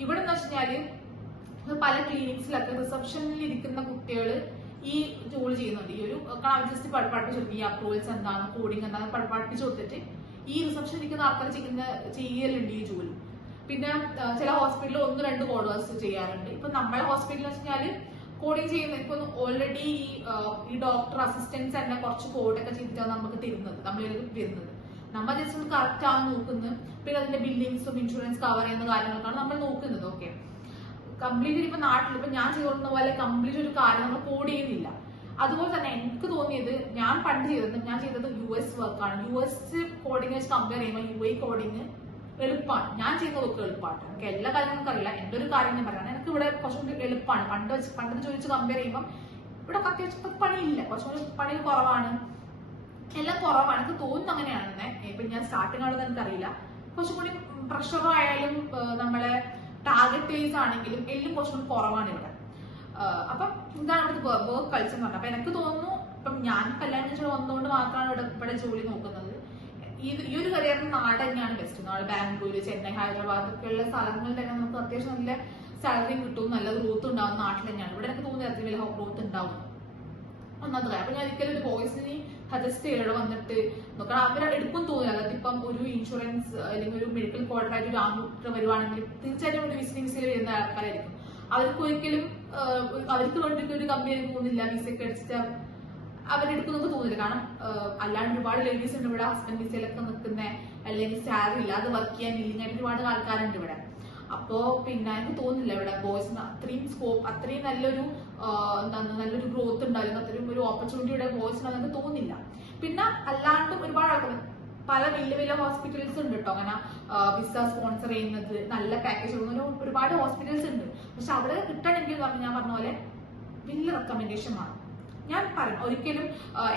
ഇവിടെ എന്ന് വെച്ച് കഴിഞ്ഞാൽ പല ക്ലിനിക്സിലൊക്കെ റിസപ്ഷനിൽ ഇരിക്കുന്ന കുട്ടികൾ ഈ ജോലി ചെയ്യുന്നുണ്ട്. ഈ ഒരു ജസ്റ്റ് പഠിപ്പിച്ചു കൊടുക്കും ഈ അപ്രൂവൽസ് എന്താണ് കോഡിങ് എന്താണ് പഠി- ചോദിച്ചിട്ട് ഈ റിസപ്ഷൻ ഇരിക്കുന്ന ആൾക്കാർ ചെയ്യുന്ന ചെയ്യലുണ്ട് ഈ ജോലി പിന്നെ ചില ഹോസ്പിറ്റലിൽ ഒന്ന് രണ്ട് കോഡേഴ്സ് ചെയ്യാറുണ്ട്. ഇപ്പൊ നമ്മളെ ഹോസ്പിറ്റലിൽ വെച്ചാൽ കോഡിങ് ചെയ്യുന്ന ഇപ്പൊ ഓൾറെഡി ഈ ഈ ഡോക്ടർ അസിസ്റ്റൻസ് തന്നെ കുറച്ച് കോഡൊക്കെ ചെയ്തിട്ടാണ് നമുക്ക് തരുന്നത് നമ്മളിത് വരുന്നത്. നമ്മൾ ജസ്റ്റ് കറക്റ്റ് ആണ് നോക്കുന്നത് പിന്നെ അതിന്റെ ബില്ലിങ്സും ഇൻഷുറൻസ് കവർ ചെയ്യുന്ന കാര്യങ്ങളൊക്കെയാണ് നമ്മൾ നോക്കുന്നത് ഓക്കെ കംപ്ലീറ്റ് ഇപ്പൊ നാട്ടിൽ ഇപ്പൊ ഞാൻ ചെയ്തോളുന്ന പോലെ കംപ്ലീറ്റ് ഒരു കാര്യം നമ്മൾ കോഡ് ചെയ്യുന്നില്ല. അതുപോലെ തന്നെ എനിക്ക് തോന്നിയത് ഞാൻ പണ്ട് ചെയ്തത് ഞാൻ ചെയ്തത് യു എസ് വർക്കാണ് യു എസ് കോഡിങ് വെച്ച് കമ്പയർ ചെയ്യുമ്പോൾ യു എ കോഡിങ് എളുപ്പമാണ്. ഞാൻ ചെയ്യുന്ന വർക്ക് എളുപ്പമാണ്. എനിക്ക് എല്ലാ കാര്യങ്ങളും അറിയില്ല. എന്റെ ഒരു കാര്യം ഞാൻ പറയാം. എനിക്ക് ഇവിടെ കുറച്ചുകൂടി എളുപ്പമാണ്. പണ്ട് വെച്ച് പണ്ട് ചോദിച്ച് കമ്പയർ ചെയ്യുമ്പോൾ ഇവിടെ അത്യാവശ്യം പണിയില്ല. കുറച്ചുകൂടി പണി കുറവാണ്. എല്ലാം കുറവാണ്. എനിക്ക് തോന്നുന്നു അങ്ങനെയാണെന്നെ. ഇപ്പൊ ഞാൻ സ്റ്റാർട്ടിങ് ആണെന്ന് എനിക്കറിയില്ല. കുറച്ചും കൂടി പ്രഷർ ആയാലും നമ്മളെ ടാർഗറ്റ് ബേസ് ആണെങ്കിലും എല്ലാം കൂടി കുറവാണ് ഇവിടെ. അപ്പം ഇതാണ് ഇവിടുത്തെ വർക്ക് കൾച്ചർ എന്ന് പറഞ്ഞത്. അപ്പൊ എനിക്ക് തോന്നുന്നു ഇപ്പം ഞാൻ കല്യാണം കഴിച്ച് വന്നുകൊണ്ട് മാത്രമാണ് ഇവിടെ ഇവിടെ ജോലി നോക്കുന്നത്. ഈ ഒരു കരിയറിന് നാട് തന്നെയാണ് ബെസ്റ്റ് നാളെ ബാംഗ്ലൂര് ചെന്നൈ ഹൈദരാബാദ് ഒക്കെ ഉള്ള സ്ഥലങ്ങളിൽ തന്നെ നമുക്ക് അത്യാവശ്യം നല്ല സാലറി കിട്ടും നല്ല ഗ്രോത്ത് ഉണ്ടാവും നാട്ടിൽ തന്നെയാണ്. ഇവിടെ എനിക്ക് തോന്നുന്നു അത്ര വലിയ ഗ്രോത്ത് ഉണ്ടാവും. ഒന്നാമത്തെ അപ്പൊ ഞാൻ ഒരിക്കലും ഒരു ബോയ്സിനെ ചെയ്യലോ വന്നിട്ട് നോക്കണം. അവർ എടുക്കും തോന്നില്ല അതായത് ഇപ്പം ഒരു ഇൻഷുറൻസ് അല്ലെങ്കിൽ ഒരു മെഡിക്കൽ കോഡറായിട്ട് ഒരു ആൺകുട്ടി വരുവാണെങ്കിൽ തീർച്ചയായിട്ടും ഒരു വിസിറ്റിംഗ്സിൽ വരുന്ന ആൾക്കാരായിരിക്കും. അവർക്ക് ഒരിക്കലും അവർക്ക് വേണ്ടിയിട്ട് ഒരു കമ്പനി പോകുന്നില്ല. വിസയൊക്കെ അടിച്ചിട്ട് അവരെടുക്കുന്നൊക്കെ തോന്നില്ല കാരണം അല്ലാണ്ട് ഒരുപാട് ലേഡീസ് ഉണ്ട് ഇവിടെ. ഹസ്ബൻഡ് വിസയിലൊക്കെ നിൽക്കുന്ന. അല്ലെങ്കിൽ സാലറി ഇല്ലാതെ വർക്ക് ചെയ്യാൻ ഇല്ലെങ്കിൽ ഒരുപാട് ആൾക്കാരുണ്ട് ഇവിടെ. അപ്പോ പിന്നെ എനിക്ക് തോന്നുന്നില്ല ഇവിടെ ബോയ്സിന് അത്രയും സ്കോപ്പ് അത്രയും നല്ലൊരു എന്താ നല്ലൊരു ഗ്രോത്ത് ഉണ്ടായിരുന്നു അത്രയും ഒരു ഓപ്പർച്യൂണിറ്റി ഇവിടെ ബോയ്സിന് എനിക്ക് തോന്നുന്നില്ല. പിന്നെ അല്ലാണ്ടും ഒരുപാട് ആൾക്കാർ പല വലിയ വലിയ ഹോസ്പിറ്റൽസ് ഉണ്ട് കേട്ടോ അങ്ങനെ വിസ സ്പോൺസർ ചെയ്യുന്നത് നല്ല പാക്കേജ് കൊടുക്കുന്ന ഒരുപാട് ഹോസ്പിറ്റൽസ് ഉണ്ട്. പക്ഷെ അവിടെ കിട്ടണമെങ്കിൽ ഞാൻ പറഞ്ഞ പോലെ വലിയ റെക്കമെൻഡേഷൻ വേണം. ഞാൻ പറയും. ഒരിക്കലും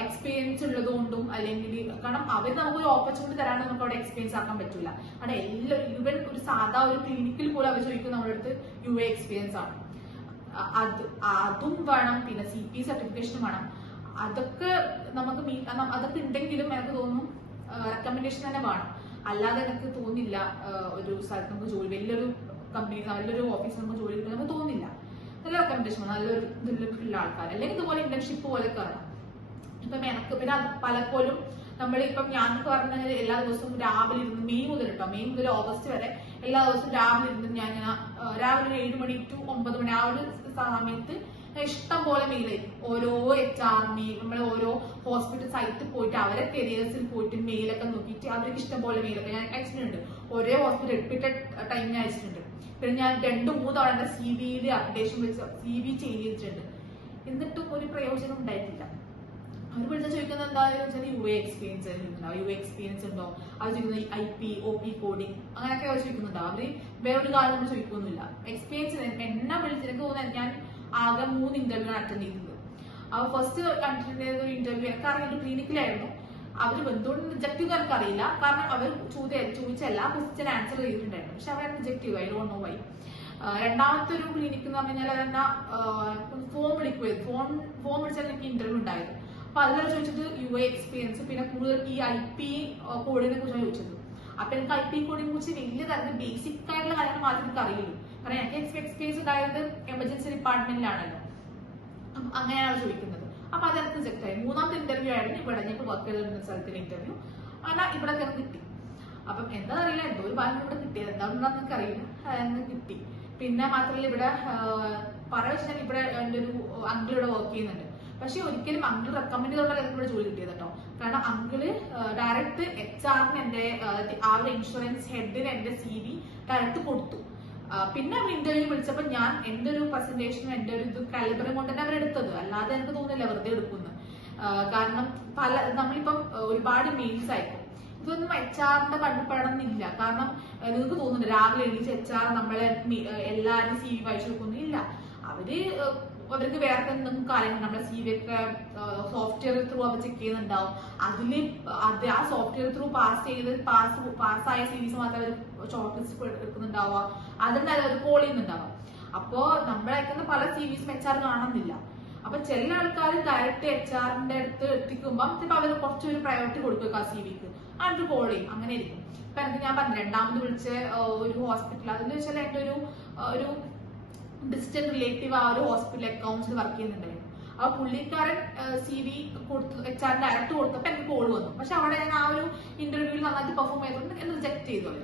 എക്സ്പീരിയൻസ് ഉള്ളതുകൊണ്ടും അല്ലെങ്കിൽ കാരണം അവർ നമുക്ക് ഒരു ഓപ്പർച്യൂണിറ്റി തരാണ്ട് നമുക്ക് അവിടെ എക്സ്പീരിയൻസ് ആക്കാൻ പറ്റില്ല അവിടെ എല്ലാ ഇവൻ ഒരു സാധാ ഒരു ക്ലിനിക്കിൽ പോലും അവർ ചോദിക്കും നമ്മുടെ അടുത്ത് യു എ എക്സ്പീരിയൻസ് ആണ്. അത് അതും വേണം പിന്നെ സി പി സർട്ടിഫിക്കേഷൻ വേണം. അതൊക്കെ നമുക്ക് അതൊക്കെ ഉണ്ടെങ്കിലും എനിക്ക് തോന്നും റെക്കമെൻഡേഷൻ തന്നെ വേണം. അല്ലാതെ എനിക്ക് തോന്നില്ല ഒരു സ്ഥലത്ത് നമുക്ക് ജോലി വലിയൊരു കമ്പനി നല്ലൊരു ഓഫീസിൽ നമുക്ക് ജോലി കിട്ടുന്ന നമുക്ക് തോന്നില്ല. നല്ല റെക്കമെൻഡേഷൻ നല്ലൊരു ഇതിലുള്ള ആൾക്കാർ അല്ലെങ്കിൽ ഇതുപോലെ ഇന്റേൺഷിപ്പ് പോലെ കയറാം ഇപ്പം എനക്ക് പിന്നെ പലപ്പോഴും നമ്മൾ ഇപ്പം ഞാൻ പറഞ്ഞ എല്ലാ ദിവസവും രാവിലെ ഇരുന്ന് മെയ് മുതൽ കേട്ടോ മെയ് മുതൽ ഓഗസ്റ്റ് വരെ എല്ലാ ദിവസവും രാവിലെ ഇരുന്ന് ഞാൻ രാവിലെ ഒരു ഏഴ് മണി ടു ഒമ്പത് മണി ആ ഒരു സമയത്ത് ഇഷ്ടം പോലെ മെയിൽ ഓരോ എച്ച് മെയിൽ നമ്മൾ ഓരോ ഹോസ്പിറ്റൽ സൈറ്റിൽ പോയിട്ട് അവരെ കരിയേഴ്സിൽ പോയിട്ട് മെയിലൊക്കെ നോക്കിയിട്ട് അവർക്ക് ഇഷ്ടം പോലെ മെയിലൊക്കെ ഞാൻ അയച്ചിട്ടുണ്ട്. ഒരേ ഹോസ്പിറ്റൽ റിപ്പീറ്റഡ് ടൈമിന് അയച്ചിട്ടുണ്ട്. പിന്നെ ഞാൻ രണ്ടു മൂന്ന് തവണ എന്റെ സി ബിയുടെ അപ്ഡേഷൻ വെച്ച് സി ബി ചേഞ്ച് ചെയ്തിട്ടുണ്ട്. എന്നിട്ടും ഒരു പ്രയോജനം ഉണ്ടായിട്ടില്ല. അവർ വിളിച്ചാൽ ചോദിക്കുന്നത് എന്താണെന്ന് വെച്ചാൽ യു എ എക്സ്പീരിയൻസ് ഉണ്ടാവും യു എ എക്സ്പീരിയൻസ് ഉണ്ടോ? അവർ ചോദിക്കുന്നത് I P O P coding അങ്ങനെയൊക്കെ അവർ ചോദിക്കുന്നുണ്ടാവും അവർ വേറൊരു കാര്യം ചോദിക്കൊന്നുമില്ല. എക്സ്പീരിയൻസ് എന്നെ വിളിച്ച് എനിക്ക് തോന്നുന്നത് ഞാൻ ആകെ മൂന്ന് ഇന്റർവ്യൂ അറ്റൻഡ് ചെയ്തത് അപ്പോൾ ഫസ്റ്റ് അറ്റൻഡ് ചെയ്ത ഒരു ഇന്റർവ്യൂ എനിക്ക് അറിയാം ക്ലിനിക്കിലായിരുന്നു അവർ എന്തുകൊണ്ട് റിജക്ട് ചെയ്തു എനിക്കറിയില്ല കാരണം അവർ ചോദ്യം ചോദിച്ച എല്ലാ ക്വസ്റ്റ്യൻ ആൻസർ ചെയ്തിട്ടുണ്ടായിരുന്നു. പക്ഷെ അവർ റിജക്ട് ചെയ്തു ഐ ഡോണ്ട് നോ വൈ രണ്ടാമത്തെ ഒരു ക്ലിനിക് എന്ന് പറഞ്ഞു കഴിഞ്ഞാൽ അതെന്നാ ഫോം വിളിക്കുമായിരുന്നു ഫോം ഫോം വിളിച്ചാൽ എനിക്ക് ഇന്റർവ്യൂ ഉണ്ടായിരുന്നു അപ്പൊ അതിലാണ് ചോദിച്ചത് യു എ എക്സ്പീരിയൻസ് പിന്നെ കൂടുതൽ ഈ ഐ പി കോഡിനെ കുറിച്ചാണ് ചോദിച്ചത്. അപ്പൊ എനിക്ക് ഐ പി കോഡിനെ കുറിച്ച് വലിയ തരത്തിൽ ബേസിക് ആയിട്ടുള്ള കാര്യങ്ങൾ മാത്രമേ എനിക്ക് അറിയുള്ളൂ കാരണം എനിക്ക് എക്സ്പീരിയൻസ് ഉണ്ടായത് എമർജൻസി ഡിപ്പാർട്ട്മെന്റിലാണല്ലോ അങ്ങനെയാണ് ചോദിക്കുന്നത്. അപ്പൊ അതെനിക്ക് റിജക്ട് ആയി മൂന്നാമത്തെ ഇന്റർവ്യൂ ആയിരുന്നു. ഇവിടെ ഞാൻ വർക്ക് ചെയ്തിരുന്ന സ്ഥലത്തിന് ഇന്റർവ്യൂ അല്ല ഇവിടെ കിട്ടി. അപ്പം എന്താ അറിയില്ല എന്തോ ഒരു ഭാഗം ഇവിടെ കിട്ടിയത്. എന്താണെന്ന് നിങ്ങൾക്ക് അറിയില്ല കിട്ടി. പിന്നെ മാത്രമല്ല ഇവിടെ പറയാ വെച്ചാൽ ഇവിടെ എന്റെ ഒരു അങ്കിൾ ഇവിടെ വർക്ക് ചെയ്യുന്നുണ്ട്. പക്ഷെ ഒരിക്കലും അങ്കിൾ റെക്കമെൻഡ് ചെയ്തുകൊണ്ടാണ് എനിക്ക് ഇവിടെ ജോലി കിട്ടിയത് കേട്ടോ. കാരണം അങ്കിൾ ഡയറക്റ്റ് എച്ച് ആറിന് എന്റെ ആ, ഒരു ഇൻഷുറൻസ് ഹെഡിന് എന്റെ സി വി ഡയറക്റ്റ് കൊടുത്തു. പിന്നെ അവർ ഇന്റർവ്യൂ വിളിച്ചപ്പോ ഞാൻ എന്റെ ഒരു പ്രസന്റേഷനും എന്റെ ഒരു ഇത് കാലിബറും കൊണ്ട് തന്നെ അവരെടുത്തത് അല്ലാതെ എനിക്ക് തോന്നില്ല വെറുതെ എടുക്കുന്നു കാരണം പല നമ്മളിപ്പം ഒരുപാട് മെയിൽസ് അയക്കും ഇതൊന്നും എച്ച് ആറിന്റെ കണ്ടുപെടണമെന്നില്ല കാരണം നിങ്ങൾക്ക് തോന്നുന്നു രാവിലെ എണീച്ച് എച്ച് ആർ നമ്മളെ എല്ലാവരും സി വി വായിച്ചു കൊടുക്കുന്നില്ല അവർ അവർക്ക് വേറെ എന്തെങ്കിലും കാര്യങ്ങൾ നമ്മുടെ സി വി ഒക്കെ സോഫ്റ്റ്വെയർ ത്രൂ അവർ ചെക്ക് ചെയ്യുന്നുണ്ടാവും. അതിൽ അത് ആ സോഫ്റ്റ്വെയർ ത്രൂ പാസ് ചെയ്ത് പാസ് പാസ്സായ സീരീസ് മാത്രം അവർ ഷോർട്ട് ലിസ്റ്റ് എടുക്കുന്നുണ്ടാവുക. അതെന്തായാലും അവർ കോൾ ചെയ്യുന്നുണ്ടാവുക. അപ്പോ നമ്മളയക്കുന്ന പല സീരീസും എച്ച് ആർ കാണുന്നില്ല. അപ്പൊ ചില ആൾക്കാർ ഡയറക്റ്റ് എച്ച് ആറിന്റെ അടുത്ത് എത്തിക്കുമ്പോൾ ചിലപ്പോൾ അവർ കുറച്ചൊരു പ്രയോറിറ്റി കൊടുക്കുക സി വിക്ക് എന്നിട്ട് കോൾ ചെയ്യും. അങ്ങനെ ഇരിക്കും. ഇപ്പൊ എനിക്ക് ഞാൻ പറഞ്ഞു രണ്ടാമത് വിളിച്ച ഒരു ഹോസ്പിറ്റൽ അതെന്ന് വെച്ചാൽ എന്റെ ഒരു ഒരു ഡിസ്റ്റന്റ് റിലേറ്റീവ് ആ ഒരു ഹോസ്പിറ്റൽ അക്കൗണ്ട്സിൽ വർക്ക് ചെയ്യുന്നുണ്ടായിരുന്നു. ആ പുള്ളിക്കാരൻ സി വി കൊടുത്തു എച്ച് ആറിന്റെ ഡയറക്റ്റ് കൊടുത്തപ്പോ എനിക്ക് കോൾ വന്നു. പക്ഷെ അവിടെ ഞാൻ ആ ഒരു ഇന്റർവ്യൂവിൽ നന്നായിട്ട് പെർഫോം ചെയ്തുകൊണ്ട് എന്ന് റിജക്ട് ചെയ്തു അവർ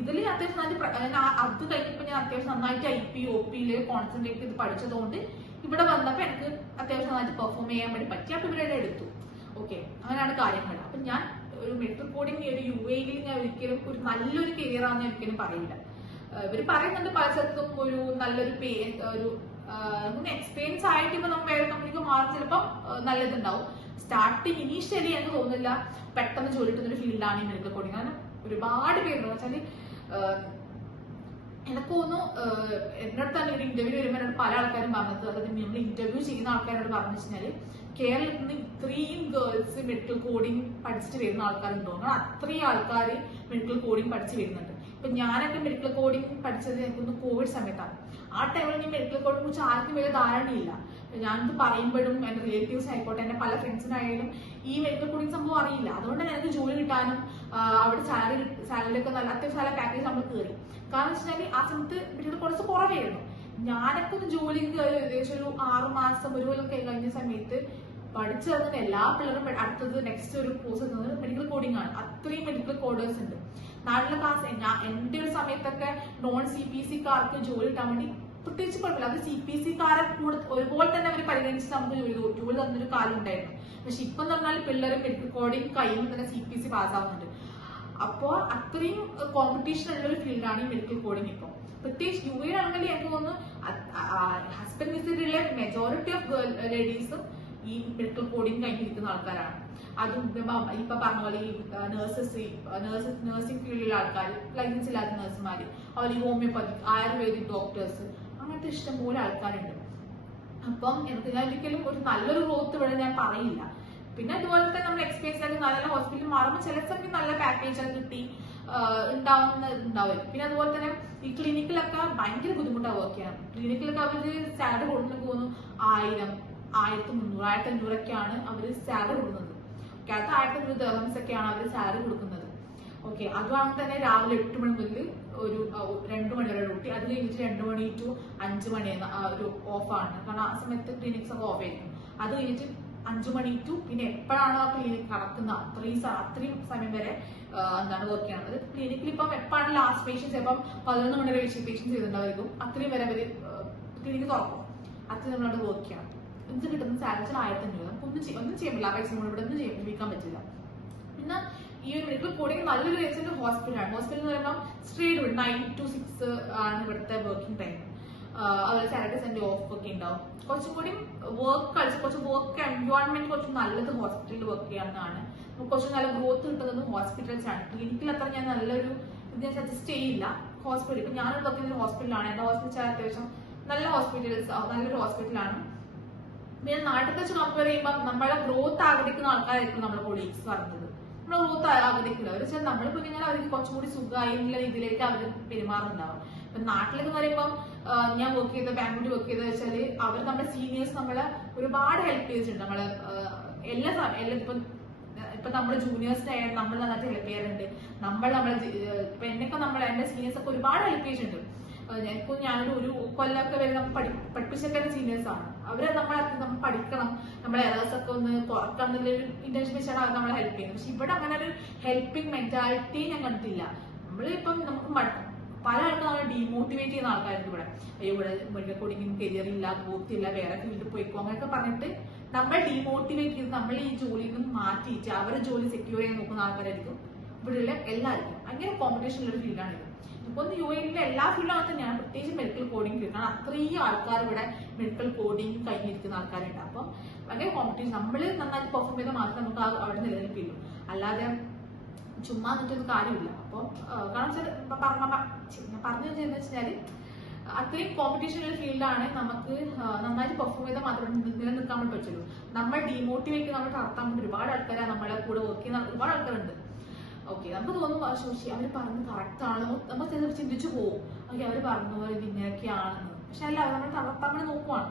ഇതിൽ അത്യാവശ്യം നന്നായിട്ട് അത് കഴിഞ്ഞപ്പോ ഞാൻ അത്യാവശ്യം നന്നായിട്ട് ഐ പി ഒ പിയിൽ കോൺസെൻട്രേറ്റ് ചെയ്ത് പഠിച്ചതുകൊണ്ട് ഇവിടെ വന്നപ്പോ എനിക്ക് അത്യാവശ്യം നന്നായിട്ട് പെർഫോം ചെയ്യാൻ വേണ്ടി പറ്റി. അപ്പൊ ഇവരെ എടുത്തു. ഓക്കെ അങ്ങനെയാണ് കാര്യങ്ങൾ അപ്പൊ ഞാൻ ഒരു മെട്രിക് കോഡിങ് ഒരു യു എയിൽ ഞാൻ ഒരിക്കലും ഒരു നല്ലൊരു കരിയർ ആണെന്ന് ഒരിക്കലും പറയില്ല. ഇവർ പറയുന്നുണ്ട് പല സ്ഥലത്തും ഒരു നല്ലൊരു പേ ഒരു എക്സ്പീരിയൻസ് ആയിട്ട് ഇപ്പൊ നമ്മൾ വേറെ കമ്പനിക്ക് മാറി. നല്ലതുണ്ടാവും. സ്റ്റാർട്ടിങ് ഇനീഷ്യലി എനിക്ക് തോന്നുന്നില്ല പെട്ടെന്ന് ജോലി കിട്ടുന്ന ഒരു ഫീൽഡാണ് ഈ മെഡിക്കൽ കോഡിങ്. കാരണം ഒരുപാട് പേരുണ്ട് വെച്ചാൽ എനിക്ക് തോന്നുന്നു എന്നോട് തന്നെ ഒരു ഇന്റർവ്യൂ വരുമ്പോൾ എന്നോട് പല ആൾക്കാരും പറഞ്ഞത് അതായത് നമ്മൾ ഇന്റർവ്യൂ ചെയ്യുന്ന ആൾക്കാരോട് പറഞ്ഞു വെച്ചാൽ കേരളത്തിൽ നിന്ന് ഇത്രയും ഗേൾസ് മെഡിക്കൽ കോഡിങ് പഠിച്ചിട്ട് വരുന്ന ആൾക്കാരുണ്ടോ? അത്രയും ആൾക്കാർ മെഡിക്കൽ കോഡിങ് പഠിച്ച് വരുന്നുണ്ട്. ഇപ്പൊ ഞാനൊക്കെ മെഡിക്കൽ കോഡിങ് പഠിച്ചത് എനിക്കൊന്ന് കോവിഡ് സമയത്താണ്. ആ ടൈമിൽ ഞാൻ മെഡിക്കൽ കോഡിനെ കുറിച്ച് ആർക്കും വലിയ ധാരണയില്ല. ഞാനിത് പറയുമ്പോഴും എന്റെ റിലേറ്റീവ്സ് ആയിക്കോട്ടെ എന്റെ പല ഫ്രണ്ട്സിനായാലും ഈ മെഡിക്കൽ കോഡിങ് സംഭവം അറിയില്ല. അതുകൊണ്ട് തന്നെ എനിക്ക് ജോലി കിട്ടാനും അവിടെ സാലറി സാലറി ഒക്കെ നല്ല അത്യാവശ്യം നല്ല പാക്കേജ് നമ്മൾ കയറി കാരണം വെച്ചാൽ ആ സമയത്ത് മെഡിക്കൽ കുറച്ച് കുറവായിരുന്നു. ഞാനൊക്കെ ഒന്ന് ജോലിക്ക് കയറി ഏകദേശം ഒരു ആറ് മാസം ഒരു കൊല്ലം കഴിഞ്ഞ സമയത്ത് പഠിച്ചിറങ്ങുന്ന എല്ലാ പിള്ളേരും അടുത്തത് നെക്സ്റ്റ് ഒരു കോഴ്സ് എന്നത് മെഡിക്കൽ കോഡിംഗ് ആണ്. അത്രയും മെഡിക്കൽ കോഡേഴ്സ് ഉണ്ട്. നാട്ടിലെ ക്ലാസ് ഞാൻ എന്റെ ഒരു സമയത്തൊക്കെ നോൺ സി പി സി കാർക്ക് ജോലി കിട്ടാൻ വേണ്ടി പ്രത്യേകിച്ച് കുഴപ്പമില്ല. അത് സി പി സി കാരെ കൂടെ ഒരുപോലെ തന്നെ അവർ പരിഗണിച്ച് നമുക്ക് ജോലി. ജോലി തന്നൊരു കാലം ഉണ്ടായിരുന്നു പക്ഷെ ഇപ്പൊ എന്ന് പറഞ്ഞാൽ പിള്ളേർ കോഡിംഗ് കഴിയുമ്പോൾ തന്നെ സി പി സി പാസ്സാവുന്നുണ്ട് അപ്പോൾ അത്രയും കോമ്പറ്റീഷൻ ഉള്ള ഒരു ഫീൽഡാണ് ഈ മെഡിക്കൽ കോഡിംഗ് ഇപ്പോൾ പ്രത്യേകിച്ച് യു എയിലാണെങ്കിൽ എനിക്ക് തോന്നുന്നു ഹസ്ബൻഡ് വിസിറ്റിലെ മെജോറിറ്റി ഓഫ് ലേഡീസും ഈ മെഡിക്കൽ കോഡിംഗ് കഴിഞ്ഞിരിക്കുന്ന ആൾക്കാരാണ്. അതും ഇപ്പൊ പറഞ്ഞ പോലെ ഈ നഴ്സസ് നഴ്സസ് നഴ്സിംഗ് ഫീൽഡിലുള്ള ആൾക്കാർ ലൈസൻസ് ഇല്ലാത്ത നഴ്സുമാര് അതുപോലെ ഈ ഹോമിയോപ്പതിക് ആയുർവേദിക് ഡോക്ടേഴ്സ് അങ്ങനത്തെ ഇഷ്ടംപോലെ ആൾക്കാരുണ്ട്. അപ്പം ഒരിക്കലും ഒരു നല്ലൊരു ഗ്രോത്ത് ഇവിടെ ഞാൻ പറയില്ല. പിന്നെ അതുപോലെ തന്നെ നമ്മൾ എക്സ്പീരിയൻസ് ആയിട്ട് നല്ല ഹോസ്പിറ്റലിൽ മാറുമ്പോൾ ചില സമയം നല്ല പാക്കേജ് ഒക്കെ കിട്ടി ഉണ്ടാവുന്ന ഉണ്ടാവും. പിന്നെ അതുപോലെ തന്നെ ഈ ക്ലിനിക്കിലൊക്കെ ഭയങ്കര ബുദ്ധിമുട്ടാണ് വർക്ക് ചെയ്യാൻ. ക്ലിനിക്കിലൊക്കെ അവർ സാലറി കൊടുക്കുന്നത് പോകുന്നു. ആയിരം ആയിരത്തി മുന്നൂറ് ആയിരത്തി അഞ്ഞൂറൊക്കെയാണ് അവർ സാലറി കൊടുക്കുന്നത്. ഓക്കെ അത് ആയിരത്തി ദർഹംസ് ഒക്കെയാണ് അവർ സാലറി കൊടുക്കുന്നത്. ഓക്കെ അതുകൊണ്ട് തന്നെ രാവിലെ എട്ട് മണി മുതൽ ഒരു രണ്ടു മണി വരെ ഡ്യൂട്ടി. അത് കഴിഞ്ഞിട്ട് രണ്ട് മണി ടു അഞ്ച് മണി ഒരു ഓഫാണ് കാരണം ആ സമയത്ത് ക്ലിനിക്സ് ഒക്കെ ഓഫ് ആയിരിക്കും. അത് കഴിഞ്ഞിട്ട് അഞ്ചു മണി ടു പിന്നെ എപ്പോഴാണോ ആ ക്ലിനിക് കടക്കുന്നത് അത്രയും അത്രയും സമയം വരെ എന്താണ് വർക്ക് ചെയ്യണത്. ക്ലിനിക്കിൽ ഇപ്പം എപ്പോഴാണ് ലാസ്റ്റ് പേഷ്യൻസ് ഇപ്പം പതിനൊന്ന് മണി വരെ പേഷ്യൻസ് ചെയ്തിട്ടുണ്ടായിരിക്കും അത്രയും വരെ അവർ ക്ലിനിക്ക് തുറക്കും. അത്രയും നമ്മളവിടെ വർക്ക് ചെയ്യണം. ഇത് കിട്ടുന്ന സാലറി ആയിരത്തി അഞ്ഞൂറ് ഒന്നും ഒന്നും ചെയ്യാൻ പറ്റില്ല. പൈസ നമ്മൾ ഇവിടെ ഒന്നും ചെയ്യാൻ പറ്റില്ല. പിന്നെ ഈ ഒരു മെഡിക്കൽ കോഡിങ് നല്ലൊരു വെച്ചിട്ട് ഹോസ്പിറ്റലാണ് ഹോസ്പിറ്റൽ എന്ന് പറയുമ്പോൾ സ്ട്രേറ്റ് വിടും നയൻ ടു സിക്സ് ആണ് ഇവിടുത്തെ വർക്കിംഗ് ടൈം അതുപോലെ സാറ്റർഡേ സൺഡേ ഓഫ് ഒക്കെ ഉണ്ടാവും. കുറച്ചും കൂടി വർക്ക് കൾച്ചർ കുറച്ച് വർക്ക് എൻവയോൺമെന്റ് കുറച്ച് നല്ലത് ഹോസ്പിറ്റലിൽ വർക്ക് ചെയ്യാവുന്നതാണ്. കുറച്ച് നല്ല ഗ്രോത്ത് കിട്ടുന്നത് ഹോസ്പിറ്റൽസ് ആണ്. ക്ലിനിക്കിൽ അത്ര ഞാൻ നല്ലൊരു ഇത് ഞാൻ സജസ്റ്റ് ചെയ്യില്ല. ഹോസ്പിറ്റൽ ഇപ്പൊ ഞാനൊരു വർക്ക് ചെയ്യുന്ന ഹോസ്പിറ്റലാണ് എന്റെ ഹോസ്പിറ്റൽ അത്യാവശ്യം നല്ല ഹോസ്പിറ്റൽസ് നല്ലൊരു ഹോസ്പിറ്റലാണ് പിന്നെ നാട്ടിൽ വെച്ച് കമ്പയർ ചെയ്യുമ്പോൾ നമ്മളെ ഗ്രോത്ത് ആഗ്രഹിക്കുന്ന ആൾക്കാരായിരിക്കും നമ്മുടെ കൊളീഗ്സ് പറഞ്ഞത്. നമ്മൾ ഗ്രോത്ത് ആഗ്രഹിക്കില്ല. ഒരു വെച്ചാൽ നമ്മൾ കുഞ്ഞുങ്ങൾ അവർക്ക് കുറച്ചും കൂടി സുഖമായിട്ടുള്ള രീതിയിലേക്ക് അവർ പെരുമാറുന്നുണ്ടാവും. ഇപ്പൊ നാട്ടിലേക്ക് പറയുമ്പോൾ ഞാൻ വർക്ക് ചെയ്ത ബാംഗ്ലൂർ വർക്ക് ചെയ്ത വെച്ചാൽ അവർ നമ്മുടെ സീനിയേഴ്സ് നമ്മളെ ഒരുപാട് ഹെൽപ്പ് ചെയ്തിട്ടുണ്ട്. നമ്മളെ എല്ലാ എല്ലാ ഇപ്പം ഇപ്പൊ നമ്മുടെ ജൂനിയേഴ്സിനെ നമ്മൾ നന്നായിട്ട് ഹെൽപ്പ് ചെയ്യാറുണ്ട്. നമ്മൾ നമ്മളെ ഇപ്പൊ എന്നൊക്കെ നമ്മൾ എന്റെ സീനിയേഴ്സ് ഒക്കെ ഒരുപാട് ഹെൽപ്പ് ചെയ്തിട്ടുണ്ട്. ഞങ്ങൾക്ക് ഞാനൊരു ഒരു കൊല്ലമൊക്കെ വരെ നമ്മൾ പഠി പഠിപ്പിച്ചൊക്കെ ആണ്. അവരെ നമ്മളെ നമ്മൾ പഠിക്കണം. നമ്മളെ എറേഴ്സ് ഒക്കെ ഒന്ന് തുറക്കണം എന്നുള്ളൊരു ഇന്റൻഷൻ വെച്ചാണ് നമ്മളെ ഹെൽപ്പ് ചെയ്യുന്നത്. പക്ഷെ ഇവിടെ അങ്ങനെ ഒരു ഹെൽപ്പിംഗ് മെന്റാലിറ്റി ഞാൻ കണ്ടിട്ടില്ല. നമ്മളിപ്പം നമുക്ക് പല ആൾക്കും നമ്മളെ ഡീമോട്ടിവേറ്റ് ചെയ്യുന്ന ആൾക്കാരുണ്ട് ഇവിടെ. അയ്യോ ഇവിടെ മെഡിക്കൽ കരിയർ ഇല്ല പൂർത്തി ഇല്ല വേറെ ഫീൽഡിൽ പോയിക്കോ അങ്ങനെയൊക്കെ പറഞ്ഞിട്ട് നമ്മൾ ഡീമോട്ടിവേറ്റ് ചെയ്ത് നമ്മൾ ഈ ജോലിയിൽ നിന്ന് മാറ്റിയിട്ട് അവരുടെ ജോലി സെക്യൂർ ചെയ്യാൻ നോക്കുന്ന ആൾക്കാരായിരിക്കും. ഇവിടെയുള്ള എല്ലാവർക്കും. അങ്ങനെ കോമ്പറ്റീഷൻ ഉള്ള ഒരു ഫീൽഡാണ് ഇത് ഇപ്പൊ യു എയിലെ എല്ലാ ഫീൽഡും തന്നെയാണ് പ്രത്യേകിച്ച് മെഡിക്കൽ കോഡിംഗ് ഫീൽഡ് കാരണം അത്രയും ആൾക്കാർ ഇവിടെ മെഡിക്കൽ കോഡിംഗ് കഴിഞ്ഞിരിക്കുന്ന ആൾക്കാരുണ്ട് അപ്പം വളരെ കോമ്പറ്റീഷൻ നമ്മൾ നന്നായിട്ട് പെർഫോം ചെയ്താൽ മാത്രമേ നമുക്ക് അവിടെ നിലനിൽക്കുള്ളൂ അല്ലാതെ ചുമ്മാ നിന്നിട്ടൊരു കാര്യമില്ല അപ്പോൾ കാരണം വെച്ചാൽ പറഞ്ഞ വെച്ചെന്ന് വെച്ചാൽ അത്രയും കോമ്പറ്റീഷൻ ഉള്ള ഫീൽഡാണ് നമുക്ക് നന്നായിട്ട് പെർഫോം ചെയ്താൽ മാത്രമേ നിലനിൽക്കാൻ വേണ്ടി പറ്റുള്ളൂ നമ്മൾ ഡീമോട്ടിവേറ്റ് നമ്മൾ നടത്താൻ വേണ്ടി ഒരുപാട് ആൾക്കാരാണ് നമ്മളെ കൂടെ വർക്ക് ചെയ്യുന്ന ഒരുപാട് ആൾക്കാരുണ്ട് ഓക്കെ നമുക്ക് തോന്നും ശോശി അവർ പറഞ്ഞത് കറക്റ്റ് ആണ്. നമ്മൾ ചിലപ്പോൾ ചിന്തിച്ചു പോകും ഓക്കെ അവർ പറഞ്ഞ പോലെ ഇങ്ങനെയൊക്കെയാണെന്ന് പക്ഷെ അല്ല അവർ നമ്മൾ തളർത്താൻ നോക്കുവാണ്.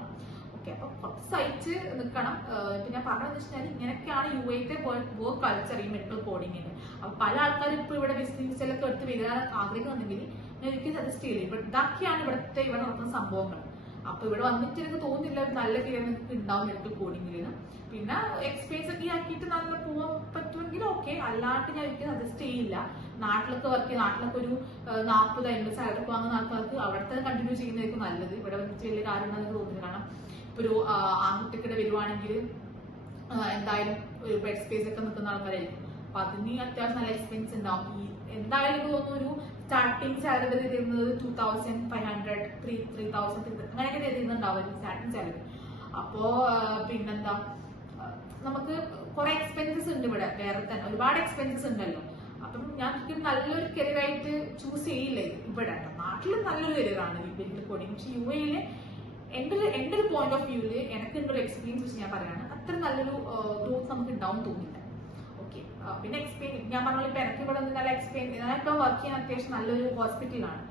ഓക്കെ അപ്പൊ കുറച്ച് സഹിച്ച് നിൽക്കണം. പിന്നെ പറഞ്ഞതെന്ന് വെച്ചാൽ ഇങ്ങനെയൊക്കെയാണ് യു എത്തെ വർക്ക് കൾച്ചർ ഈ മെഡിക്കൽ കോഡിങ്ങിന് അപ്പൊ പല ആൾക്കാരും ഇപ്പൊ ഇവിടെ ബിസിനസ്സിലൊക്കെ എടുത്ത് വരാൻ ആഗ്രഹിക്കുന്നുണ്ടെങ്കിൽ ഞാൻ എനിക്ക് സജസ്റ്റ് ചെയ്യില്ല. ഇവിടെ ഇതൊക്കെയാണ് ഇവിടുത്തെ ഇവിടെ നടക്കുന്ന സംഭവങ്ങൾ. അപ്പൊ ഇവിടെ വന്നിട്ട് എനിക്ക് തോന്നുന്നില്ല നല്ല കരിയർ ഉണ്ടാവും മെഡിക്കൽ കോഡിങ്ങിൽ പിന്നെ എക്സ്പീരിയൻസ് ഒക്കെ ആക്കിയിട്ട് നല്ല പോകാൻ പറ്റുമെങ്കിൽ ഓക്കെ അല്ലാണ്ട് ഞാൻ ഒരിക്കലും സജസ്റ്റ് ചെയ്യില്ല നാട്ടിലൊക്കെ വർക്ക് നാട്ടിലൊക്കെ ഒരു നാൽപ്പത് അൻപത് സാലറി വാങ്ങുന്ന ആൾക്കാർക്ക് അവിടുത്തെ കണ്ടിന്യൂ ചെയ്യുന്നതായിരിക്കും നല്ലത്. ഇവിടെ വന്നിട്ട് വലിയ കാര്യം ഉണ്ടെന്ന് തോന്നുന്നു കാരണം ഒരു ആൺകുട്ടിക്കിടെ വരുവാണെങ്കിൽ എന്തായാലും ഒരു ബെഡ് സ്പേസ് ഒക്കെ നിൽക്കുന്ന ആൾക്കാരായിരിക്കും. അപ്പൊ അതിന് അത്യാവശ്യം നല്ല എക്സ്പെൻസ് ഉണ്ടാവും. ഈ എന്തായാലും തോന്നുന്നു ഒരു സ്റ്റാർട്ടിംഗ് സാലറി തരുന്നത് two thousand five hundred three three. Thousand അങ്ങനെയൊക്കെ തരുന്നുണ്ടാവും സ്റ്റാർട്ടിംഗ് സാലറി അപ്പോ പിന്നെന്താ? നമുക്ക് കുറെ എക്സ്പെൻസസ് ഉണ്ട് ഇവിടെ. വേറെ തന്നെ ഒരുപാട് എക്സ്പെൻസസ് ഉണ്ടല്ലോ. അപ്പം ഞാൻ നല്ലൊരു കരിയർ ആയിട്ട് ചൂസ് ചെയ്യില്ലേ ഇവിടെ. കേട്ടോ നാട്ടിൽ നല്ലൊരു കരിയറാണ് മെഡിക്കൽ കോഡിങ് പക്ഷെ യു എയിൽ എന്റെ ഒരു എന്റെ ഒരു പോയിന്റ് ഓഫ് വ്യൂവിൽ എനിക്ക് എന്റെ ഒരു എക്സ്പീരിയൻസ് വെച്ച് ഞാൻ പറയാണ് അത്ര നല്ലൊരു ഗ്രോത്ത് നമുക്ക് ഉണ്ടാവും തോന്നില്ല. ഓക്കെ പിന്നെ എക്സ്പീരിയൻസ് ഞാൻ പറഞ്ഞ ഇപ്പൊ എനിക്ക് ഇവിടെ നല്ല എക്സ്പീരിയൻസ് ഞാനിപ്പോ വർക്ക് ചെയ്യാൻ അത്യാവശ്യം നല്ലൊരു ഹോസ്പിറ്റലാണ്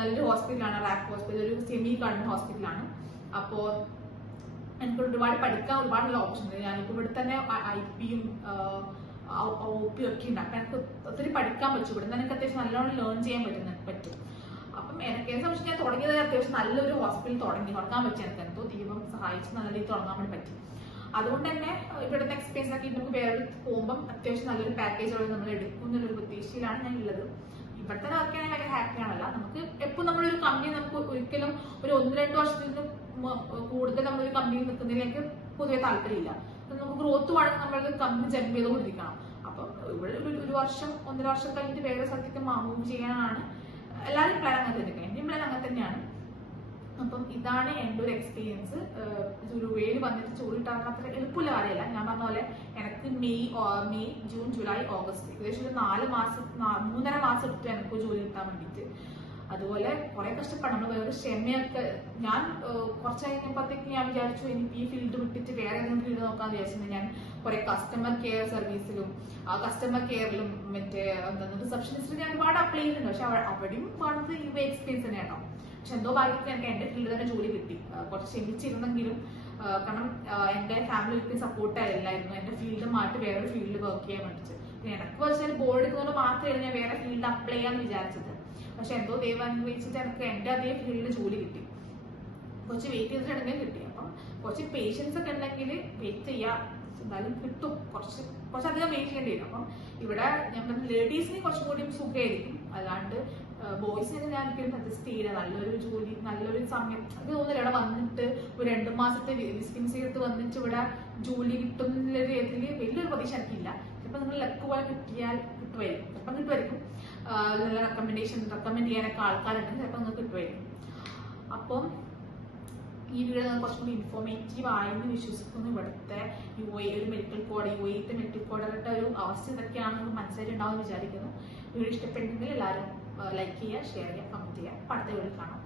നല്ലൊരു ഹോസ്പിറ്റലാണ് റാപ്പ് ഹോസ്പിറ്റൽ ഒരു സെമി ഗവൺമെന്റ് ഹോസ്പിറ്റലാണ് അപ്പോ എനിക്ക് ഒരുപാട് പഠിക്കാൻ ഒരുപാടുള്ള ഓപ്ഷൻ ഞാനിപ്പോൾ ഞാനിപ്പോ ഇവിടെ തന്നെ ഐ പിയും ഒ പി ഒക്കെ ഉണ്ട്. അപ്പം എനിക്ക് ഒത്തിരി പഠിക്കാൻ പറ്റും. ഇവിടെ നിന്ന് എനിക്ക് അത്യാവശ്യം നല്ലോണം ലേൺ ചെയ്യാൻ പറ്റുന്ന പറ്റും. അപ്പം എനിക്ക് സംബന്ധിച്ച് ഞാൻ തുടങ്ങിയത് അത്യാവശ്യം നല്ലൊരു ഹോസ്പിറ്റൽ തുടങ്ങി തുടങ്ങാൻ പറ്റി എനിക്ക്. എന്തോ ദീപം സഹായിച്ച് നല്ല രീതിയിൽ തുടങ്ങാൻ വേണ്ടി പറ്റി. അതുകൊണ്ട് തന്നെ ഇവിടുത്തെ എക്സ്പീരിയൻസ് ആക്കി നമുക്ക് വേറെ പോകുമ്പോൾ അത്യാവശ്യം നല്ലൊരു പാക്കേജ് നമ്മൾ എടുക്കും എന്നുള്ളൊരു പ്രതീക്ഷയിലാണ് ഞാൻ ഉള്ളത്. ഇവിടുത്തെ വർക്കാണെങ്കിൽ ഭയങ്കര ഹാപ്പി ആണല്ല. നമുക്ക് എപ്പോൾ നമ്മളൊരു കമ്പനി നമുക്ക് ഒരിക്കലും ഒരു ഒന്ന് രണ്ട് വർഷത്തിൽ കൂടുതൽ നമ്മളൊരു കമ്പനിയിൽ നിൽക്കുന്നതിലേക്ക് പൊതുവെ താല്പര്യമില്ല. നമുക്ക് ഗ്രോത്ത് വേണം നമ്മൾ കമ്പനി ജമ്പ് ചെയ്തുകൊണ്ടിരിക്കണം. അപ്പം ഇവിടെ ഒരു വർഷം ഒന്നര വർഷം കഴിഞ്ഞിട്ട് വേറെ സ്ഥലത്തേക്ക് മൂവ് ചെയ്യാനാണ് എല്ലാവരും പ്ലാൻ അങ്ങനെ തന്നെ എന്റെയും പ്ലാൻ അങ്ങനെ തന്നെയാണ് അപ്പം ഇതാണ് എന്റെ ഒരു എക്സ്പീരിയൻസ് വേൽ വന്നിട്ട് ചൂടിട്ടാകുന്ന അത്ര എളുപ്പമുള്ള കാര്യമല്ല. ഞാൻ പറഞ്ഞ പോലെ എനിക്ക് May May June July August ഏകദേശം ഒരു നാല് മാസം മൂന്നര മാസം എടുത്തു എനിക്ക് ജോലി കിട്ടാൻ വേണ്ടിയിട്ട് അതുപോലെ കുറെ കഷ്ടപ്പെടണം. നമ്മൾ വേറെ ക്ഷമയൊക്കെ ഞാൻ കുറച്ച് കഴിഞ്ഞപ്പോഴത്തേക്ക് ഞാൻ വിചാരിച്ചു എനിക്ക് ഈ ഫീൽഡ് വിട്ടിട്ട് വേറെ ഏതെങ്കിലും ഫീൽഡ് നോക്കാൻ വിചാരിച്ചിട്ട് ഞാൻ കുറെ കസ്റ്റമർ കെയർ സർവീസിലും ആ കസ്റ്റമർ കെയറിലും മറ്റേ എന്താ റിസപ്ഷനിസ്റ്റിൽ ഞാൻ ഒരുപാട് അപ്ലൈ ചെയ്യുന്നുണ്ട് പക്ഷെ അവ- അവിടെയും വേണ്ടത് ഇവ എക്സ്പീരിയൻസ് തന്നെയാണോ പക്ഷെ എന്തോ ഭാഗ്യത്തിന് എനിക്ക് എന്റെ ഫീൽഡിൽ തന്നെ ജോലി കിട്ടി. കുറച്ച് ക്ഷമിച്ചിരുന്നെങ്കിലും കാരണം എന്റെ ഫാമിലി ഒരിക്കലും സപ്പോർട്ട് ആയില്ലായിരുന്നു. എന്റെ ഫീൽഡ് മാറ്റി വേറൊരു ഫീൽഡിൽ വർക്ക് ചെയ്യാൻ പഠിച്ചത് പിന്നെ എനിക്ക് വെച്ചാൽ ബോർഡ് എടുക്കുന്നത് മാത്രമേ ഞാൻ വേറെ ഫീൽഡ് അപ്ലൈ ചെയ്യാന്ന് വിചാരിച്ചത്. പക്ഷെ എന്തോ ദൈവം അനുഭവിച്ചിട്ട് എനിക്ക് എന്റെ അതേ ഫീൽഡിൽ ജോലി കിട്ടി. കുറച്ച് വെയിറ്റ് ചെയ്തിട്ടുണ്ടെങ്കിൽ കിട്ടി. അപ്പം കുറച്ച് പേഷ്യൻസ് ഒക്കെ ഉണ്ടെങ്കിൽ വെയിറ്റ് ചെയ്യാം. എന്തായാലും കിട്ടും. കുറച്ച് കുറച്ചധികം വെയിറ്റ് ചെയ്യേണ്ടി വരും. അപ്പം ഇവിടെ ഞാൻ ലേഡീസിന് കുറച്ചും കൂടി സുഖമായിരിക്കും. അല്ലാണ്ട് ബോയ്സിന് ഞാൻ ഒരിക്കലും സജസ്റ്റ് ചെയ്യില്ല നല്ലൊരു ജോലി നല്ലൊരു സമയം. അത് തോന്നില്ല ഇവിടെ വന്നിട്ട് ഒരു രണ്ട് മാസത്തെ വിസിറ്റിംഗ് ചെയ്ത് വന്നിട്ട് ഇവിടെ ജോലി കിട്ടും എന്നുള്ള രീതിയിൽ വലിയൊരു പ്രതീക്ഷ എനിക്കില്ല ചിലപ്പോൾ നിങ്ങൾ ലക്ക് പോലെ കിട്ടിയാൽ കിട്ടുമായിരിക്കും ചിലപ്പം കിട്ടുമായിരിക്കും നല്ല റെക്കമെൻഡേഷൻ റെക്കമെൻഡ് ചെയ്യാനൊക്കെ ആൾക്കാരുണ്ടെങ്കിൽ ചിലപ്പോൾ നിങ്ങൾക്ക് കിട്ടുമായിരിക്കും അപ്പം ഈ വീഡിയോ നിങ്ങൾ കുറച്ചും കൂടി ഇൻഫോർമേറ്റീവ് ആയെന്ന് വിശ്വസിക്കുന്നു. ഇവിടുത്തെ യു എ ഒരു മെഡിക്കൽ കോഡ് യു എയിലത്തെ മെഡിക്കൽ കോഡറുടെ ഒരു അവസ്ഥ ഇതൊക്കെയാണെന്ന് മനസ്സിലായിട്ടുണ്ടാവും എന്ന് വിചാരിക്കുന്നു. വീഡിയോ ഇഷ്ടപ്പെട്ടെങ്കിൽ എല്ലാവരും ലൈക്ക് ചെയ്യുക ഷെയർ ചെയ്യുക കമന്റ് ചെയ്യുക അടുത്ത കാണാം.